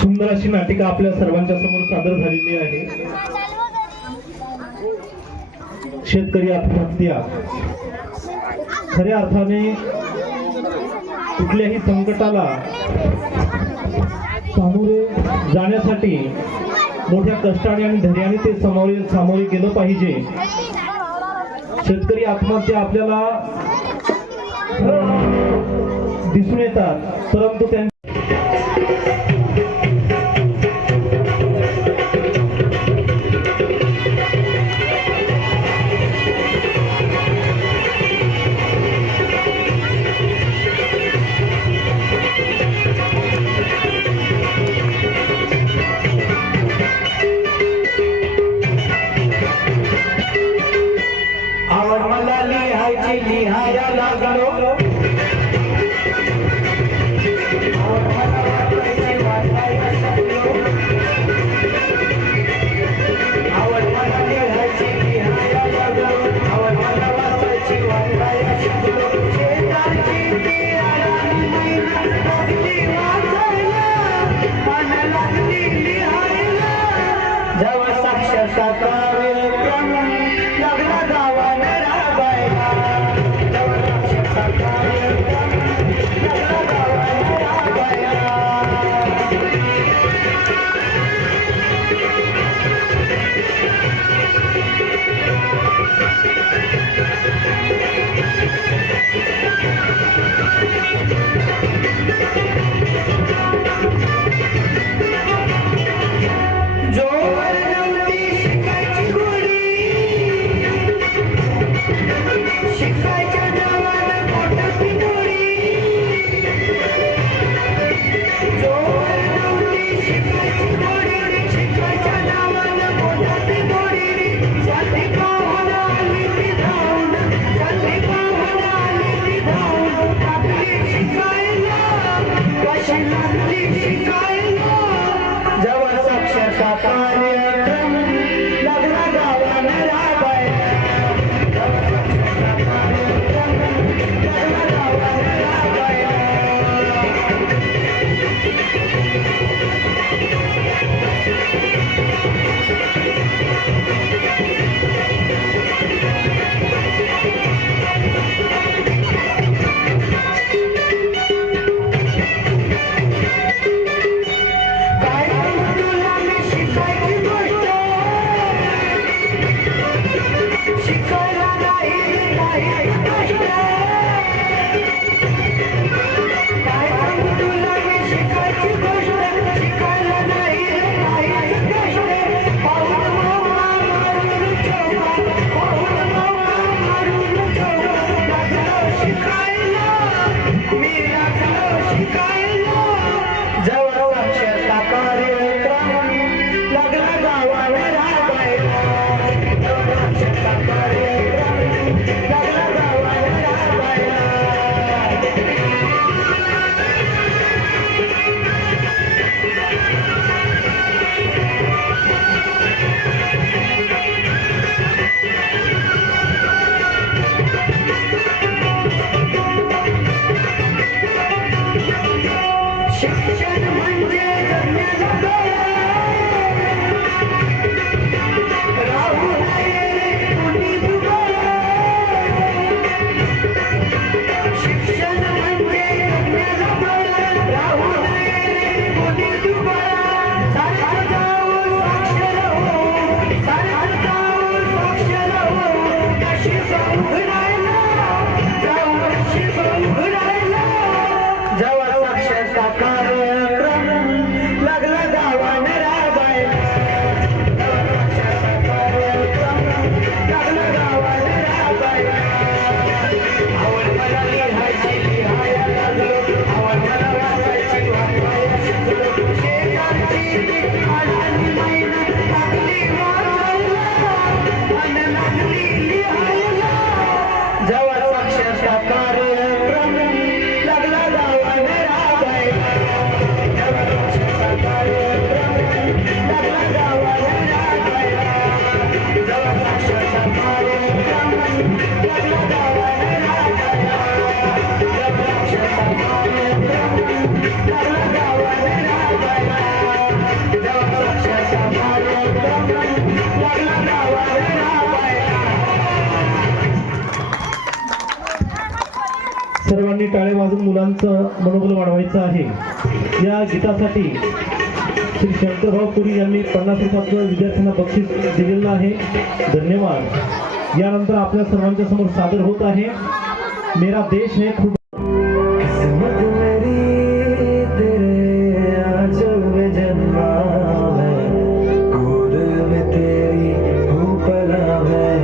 सुंदर अशी नाटिका आपल्या सर्वांच्या समोर सादर झालेली आहे. शेतकरी आत्महत्या. खऱ्या अर्थाने कुठल्याही संकटाला सामोरे जाण्यासाठी मोठ्या कष्टाने आणि धैर्याने ते सामोरे गेलं पाहिजे. शेतकरी आत्महत्या आपल्याला दिसून येतात, परंतु त्यांनी आवड मला लिहायची, लिहायला लागलो. आवड मला वाचायची, वाचायला शिकलो. आवड मला लिहायची, लिहायला लागलो. आवड मला वाचायची, वाचायला शिकलो. शेजारची ती आळाणी मैना लागली वाचायला, मन लागली लिहायला. जेव्हा साक्षरता कार्यक्रम लागला गावाने राबायला, जेव्हा साक्षरता कार्यक्रम लागला गावाने राबायला. जोवर नव्हती शिकायची गोडी, शिकायच्या नावानं पोटात सर्वांनी टाळे वाजून मुलांचं मनोबल वाढवायचं आहे. या गीतासाठी श्री शंकरभाऊ पुरी यांनी 50 रुपयाचं विद्यार्थ्यांना बक्षीस दिलेलं आहे. धन्यवाद. यानंतर आपल्या सर्वांच्या समोर सादर होत आहे मेरा देश है खूब. किस्मत मेरी तेरे आंचल में जन्मा मैं, गोद में तेरी हूँ पला मैं,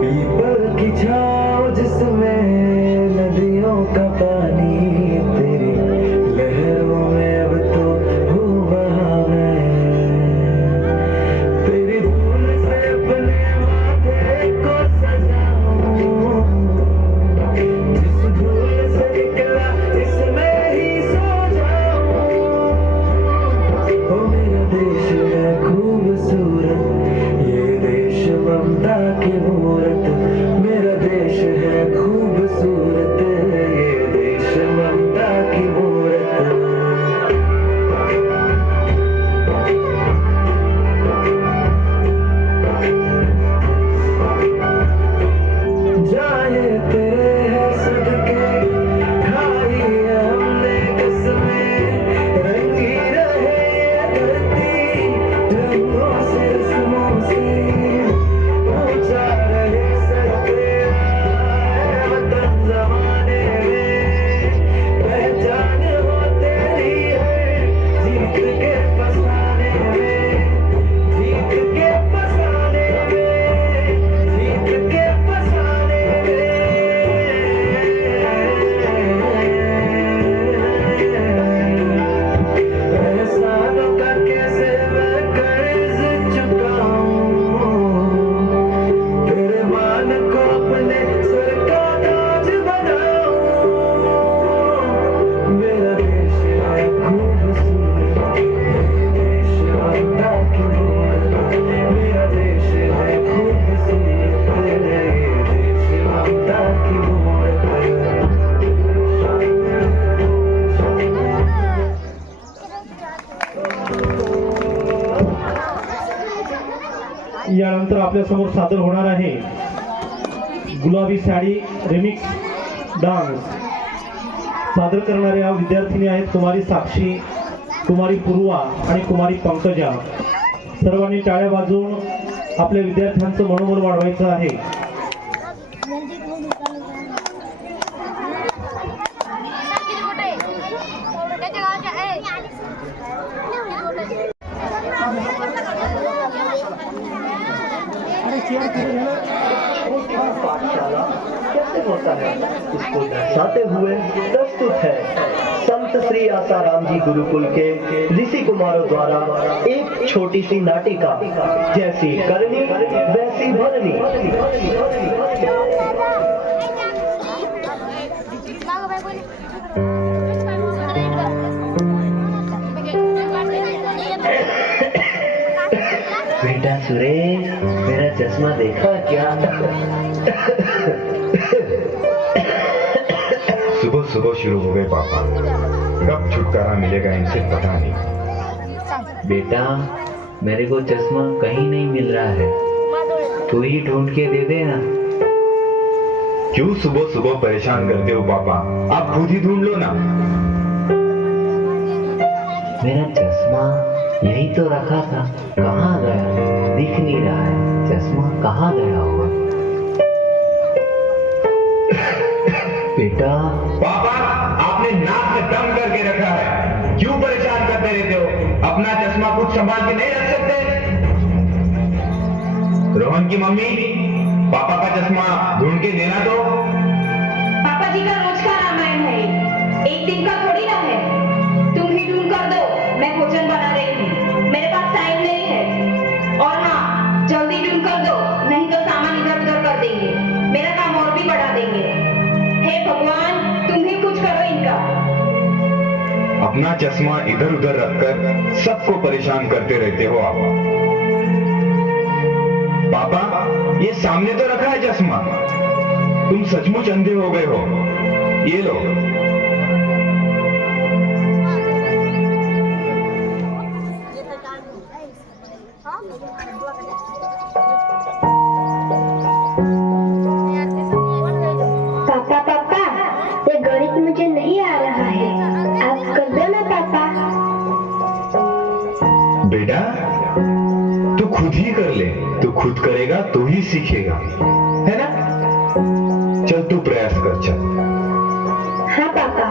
पीपल की छाँव जिसमें नदियों का पानी, तेरी लहरों में अब तो हूँ बहा मैं, तेरी धूल से अपने माथे को सजाऊं, जिस धूल से निकला इसमें ही सो जाऊं। ओ मेरा देश है खूबसूरत, ये देश ममता की मूरत, मेरा देश है खूबसूरत, ये देश ममता की मूरत। जाए तेरे है सदके, खाई है हमने कसमें, रंगी रहे ये धरती रंगों से रस्मों से, ऊंचा रहे सर तेरा वतन ज़माने में, पहचान हो तेरी है जीत के फसाने में, जीत के फसाने में, जीत के फसाने में। एहसानों का कैसे मैं कर्ज चुकाऊं, तेरे मान को अपने सर का ताज बनाऊं। मेरा देश है खूबसूरत, ये देश ममता की मूरत, मेरा देश है खूबसूरत, ये देश ममता की मूरत। यानंतर आपल्या समोर सादर होणार आहे गुलाबी साडी रिमिक्स डान्स. सादर करणाऱ्या विद्यार्थिनी आहेत कुमारी साक्षी, कुमारी पूर्वा आणि कुमारी पंकजा. सर्वांनी टाळ्या वाजवून आपल्या विद्यार्थ्यांचं मनोबल वाढवायचं आहे. पाठशाला कैसे होता है इसको दर्शाते हुए प्रस्तुत है संत श्री आसाराम जी गुरुकुल के ऋषि कुमारों द्वारा एक छोटी सी नाटिका, जैसी करनी वैसी भरनी। बेटा सुरेश, मेरा चश्मा देखा क्या? सुबह सुबह शुरू हो गए पापा, कब छुटकारा मिलेगा इनसे पता नहीं। बेटा, मेरे को चश्मा कहीं नहीं मिल रहा है, तू ही ढूंढ के दे देना। क्यों सुबह सुबह परेशान करते हो पापा, आप खुद ही ढूंढ लो ना। मेरा चश्मा यही तो रखा था, कहाँ गया? दिख नहीं रहा है, चश्मा कहाँ गया होगा? बेटा, पापा, आपने नाक में दम करके रखा है, क्यों परेशान करते रहते हो? अपना चश्मा खुद संभाल के नहीं रख सकते? रोहन की मम्मी, पापा का चश्मा ढूंढ के देना तो। पापा जी का रोज का रामायण है, एक दिन का थोड़ी ना है। तुम ही ढूंढ कर दो, मैं भोजन बना रही हूँ, मेरे पास टाइम नहीं है। और हाँ, जल्दी ढूंढ कर दो, नहीं तो सामान इधर उधर कर देंगे, मेरा काम और भी बढ़ा देंगे। हे भगवान, तुम ही कुछ करो इनका। अपना चश्मा इधर उधर रखकर सबको परेशान करते रहते हो आप। पापा, ये सामने तो रखा है चश्मा, तुम सचमुच अंधे हो गए हो। ये लो। बेटा तू खुद ही कर ले, तू खुद करेगा तो ही सीखेगा, है ना? चल तू प्रयास कर, चल। हाँ पापा।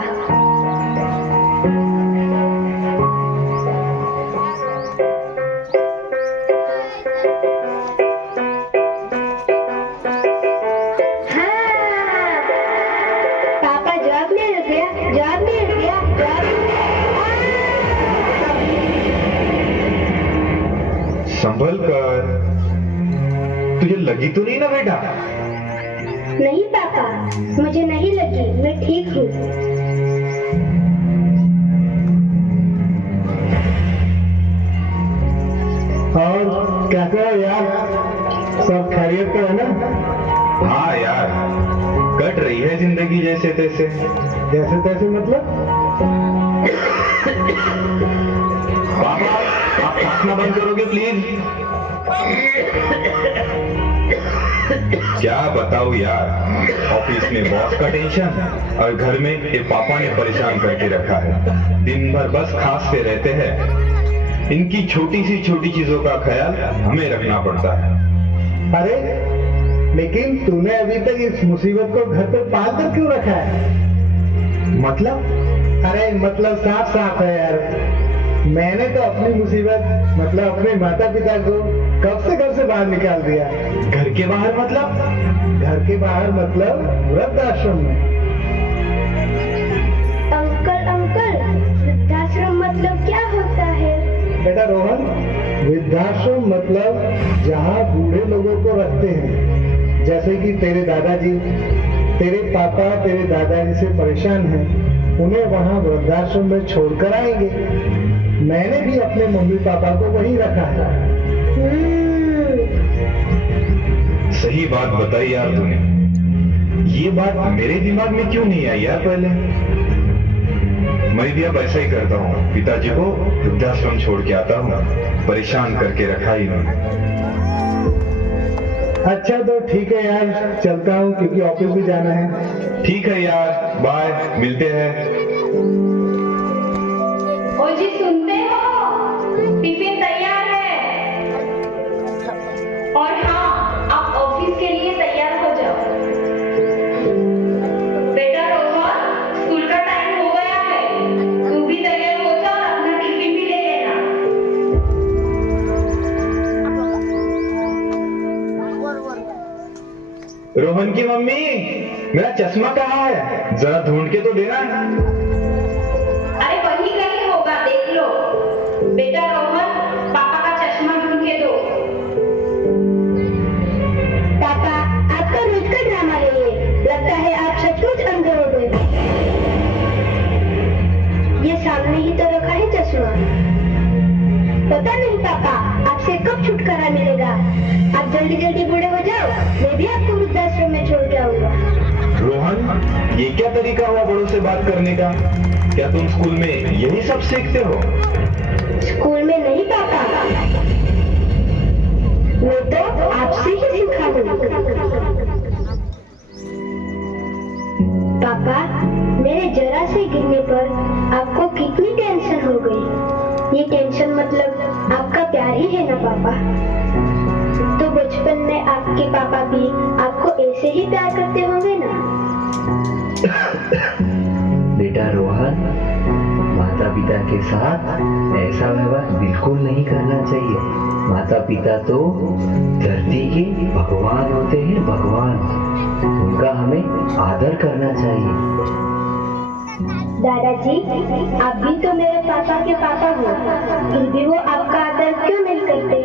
पापा जवाब मिल गया, जवाब मिल गया, जवाब मिल गया। संभल कर, तुझे लगी तो नहीं ना बेटा? नहीं पापा, मुझे नहीं लगी, मैं ठीक हूँ। और कैसा है यार, सब खैरियत का है ना? हाँ यार, कट रही है जिंदगी जैसे तैसे। जैसे तैसे मतलब? पापा आप खाना बंद करोगे प्लीज? क्या बताऊं यार, ऑफिस में बॉस का टेंशन और घर में ये पापा ने परेशान करके रखा है। दिन भर बस खांसते रहते हैं। इनकी छोटी सी छोटी चीजों का ख्याल हमें रखना पड़ता है। अरे लेकिन तूने अभी तक इस मुसीबत को घर पे पाल कर क्यों रखा है? मतलब? अरे मतलब साफ साफ है यार, मैंने तो अपनी मुसीबत मतलब अपने माता पिता को कब से घर से बाहर निकाल दिया। घर के बाहर मतलब? घर के बाहर मतलब वृद्धाश्रम में। अंकल अंकल, वृद्धाश्रम मतलब क्या होता है? बेटा रोहन, वृद्धाश्रम मतलब जहाँ बूढ़े लोगों को रखते हैं, जैसे कि तेरे दादाजी, तेरे पापा तेरे दादाजी से परेशान हैं, उन्हें वहाँ वृद्धाश्रम में छोड़कर आएंगे। मैंने भी अपने मम्मी पापा को वहीं रखा है। सही बात बताई यार तूने। ये बात मेरे दिमाग में क्यों नहीं आई यार पहले? मैं भी अब ऐसा ही करता हूँ, पिताजी को वृद्धाश्रम छोड़ के आता हूँ। परेशान करके रखा ही इन्होंने। अच्छा तो ठीक है यार, चलता हूँ क्योंकि ऑफिस भी जाना है। ठीक है यार, बाय, मिलते हैं। ओ जी सुनते हो, टिफिन तैयार है। और हाँ, आप ऑफिस के लिए तैयार हो जाओ। बेटा रोहन, स्कूल का टाइम हो गया है, तू भी तैयार हो जा और अपना टिफिन भी ले लेना। रोहन की मम्मी, मेरा चश्मा कहाँ है? जरा ढूंढ के तो देना। अरे वही कहीं होगा, देख लो। बेटा रोहन, पापा का चश्मा ढूंढ के दो। पापा, आपका रोज का ड्रामा है ये। लगता है आप सचमुच अंधे हो गए। ये सामने ही तो रखा है चश्मा। पता नहीं पापा, आपसे कब छुटकारा मिलेगा। आप जल्दी जल्दी बूढ़े हो जाओ, मैं भी आपको वृद्धाश्रम में छोड़ के आऊंगा। रोहन, ये क्या तरीका हुआ बड़ों से बात करने का? क्या तुम स्कूल में यही सब सीखते हो? स्कूल में नहीं पापा, मैं तो आपसे ही सीखा हूँ। पापा, मेरे जरा से गिरने पर आपको कितनी टेंशन हो गई। ये टेंशन मतलब आपका प्यार ही है ना पापा। तो बचपन में आपके पापा भी आपको ऐसे ही प्यार करते होंगे ना। बेटा रोहन, माता पिता के साथ ऐसा व्यवहार बिल्कुल नहीं करना चाहिए। माता पिता तो धरती के भगवान होते हैं, भगवान। उनका हमें आदर करना चाहिए। दादाजी, आप भी तो मेरे पापा के पापा हो, फिर भी वो आपका आदर क्यों नहीं करते?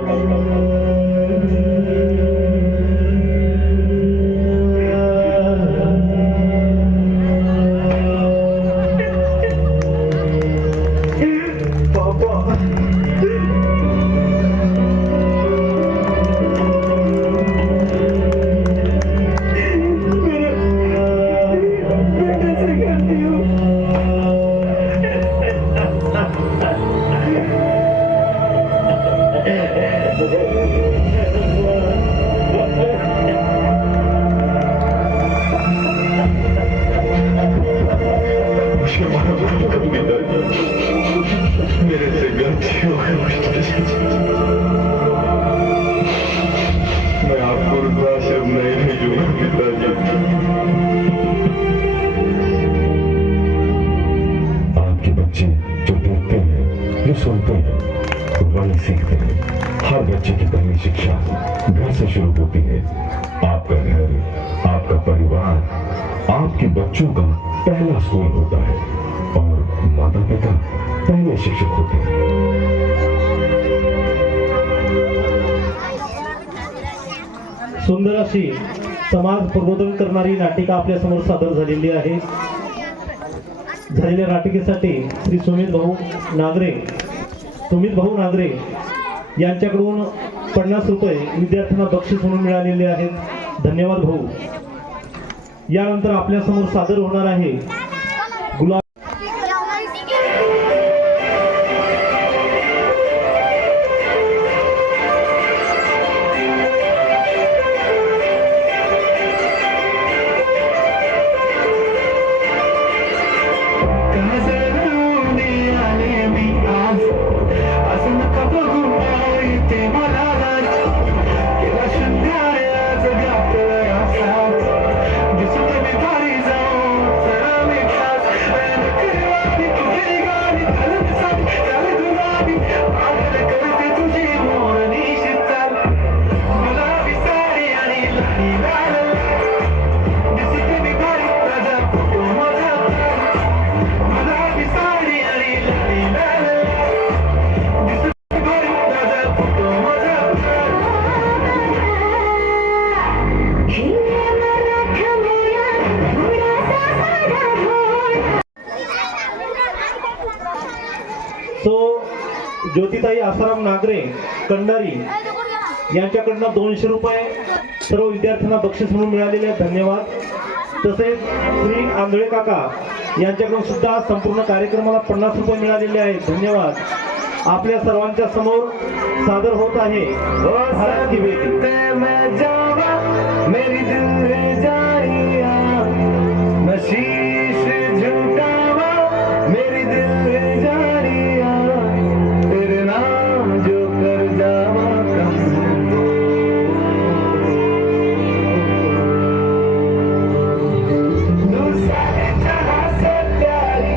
सुनते हैं तो वही सीखते हैं। हर बच्चे की पहली शिक्षा घर से शुरू होती है। आपका घर, आपका परिवार आपके बच्चों का पहला स्कूल होता है और माता पिता पहले शिक्षक होते हैं। सुंदर अशी समाज प्रबोधन करणारी नाटिका आपल्या समोर सादर झालेली आहे। झालेल्या नाटिकेसाठी श्री सुमित भाऊ नागरे यांच्याकडून 50 रुपये विद्यार्थ्यांना बक्षीस म्हणून मिळालेले आहेत। धन्यवाद भाऊ। यानंतर आपल्या समोर सादर होणार आहे गुलाब ज्योतिताई आसाराम नागरे कंडारी यांच्याकडनं 200 रुपये सर्व विद्यार्थ्यांना बक्षीस म्हणून मिळालेले आहेत। धन्यवाद। तसेच श्री आंधळे काका यांच्याकडून सुद्धा संपूर्ण कार्यक्रमाला 50 रुपये मिळालेले आहेत। धन्यवाद। आपल्या सर्वांच्या समोर सादर होत आहे भारत की बेटी। मेरी दिल है जानिया मैं शीश झुकावा मेरी दिल है जानिया तेरे नाम जो कर जावा तू सारे जहां से प्यारी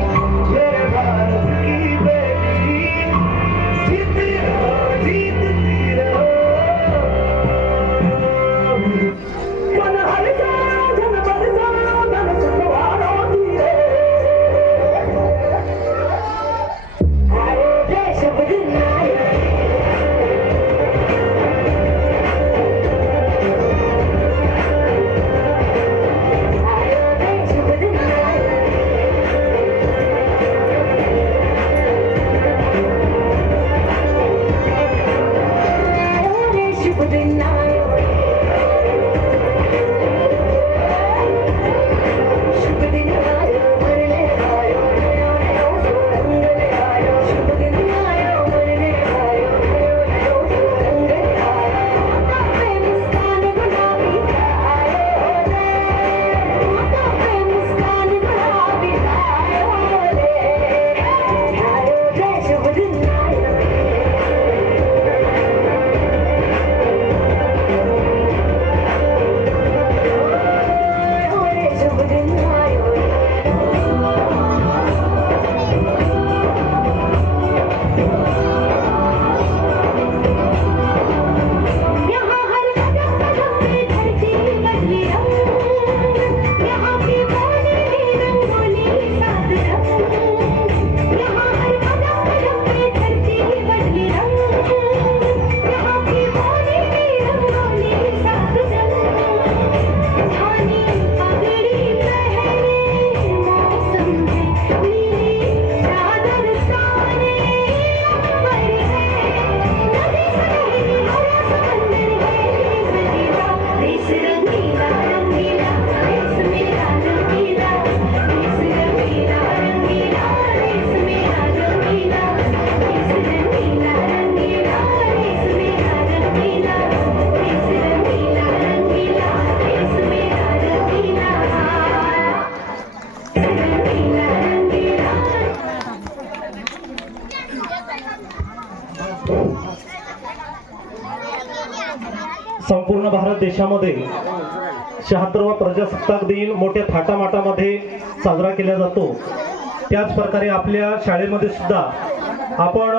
मेरे भारत की बेटी जीती रहो संपूर्ण भारत देशामध्ये 76वा प्रजासत्ताक दिन मोठ्या थाटामाटामध्ये साजरा केला जातो। त्याच प्रकारे आपल्या शाळेमध्ये सुद्धा आपण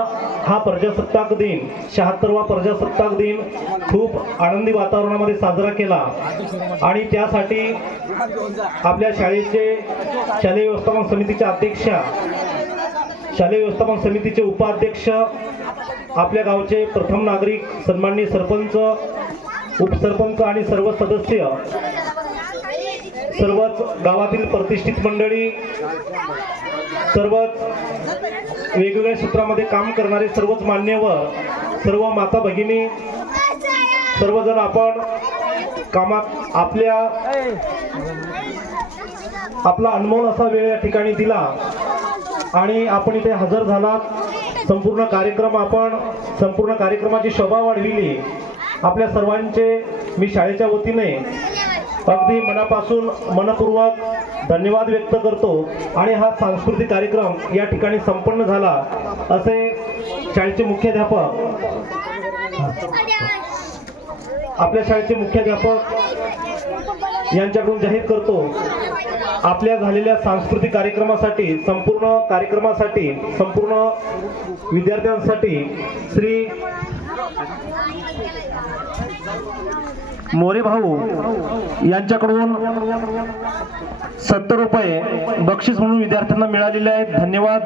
हा प्रजासत्ताक दिन 76वा प्रजासत्ताक दिन खूप आनंदी वातावरणामध्ये साजरा केला आणि त्यासाठी आपल्या शालेय व्यवस्थापन समितीच्या अध्यक्षा, शालेय व्यवस्थापन समितीचे उपाध्यक्ष, आपल्या गावचे प्रथम नागरिक, सन्माननीय सरपंच, उपसरपंच आणि सर्व सदस्य, सर्वच गावातील प्रतिष्ठित मंडळी, सर्वच वेगवेगळ्या क्षेत्रामध्ये काम करणारे सर्वच मान्यवर, सर्व माता भगिनी, सर्वजण आपण कामात आपला अनमोल असा वेळ या ठिकाणी दिला आणि आपण इथे हजर झालात. संपूर्ण कार्यक्रमाची शोभा वाढविली. आपल्या सर्वांचे मी शाळेच्या वतीने अगदी मनापासून मनपूर्वक धन्यवाद व्यक्त करतो आणि हा सांस्कृतिक कार्यक्रम या ठिकाणी संपन्न झाला असे शाळेचे मुख्याध्यापक, आपल्या शाळेचे मुख्याध्यापक यांच्याकडून जाहीर करतो. आपल्या झालेल्या सांस्कृतिक कार्यक्रमासाठी, संपूर्ण विद्यार्थ्यांसाठी श्री मोरे भाऊ यांच्याकडून 70 रुपये बक्षीस म्हणून विद्यार्थ्यांना मिळालेले आहेत. धन्यवाद.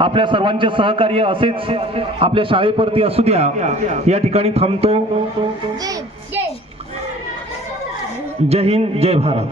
आपल्या सर्वांचे सहकार्य असेच आपल्या शाळेवरती असू द्या. या ठिकाणी थांबतो. जय हिंद, जय भारत.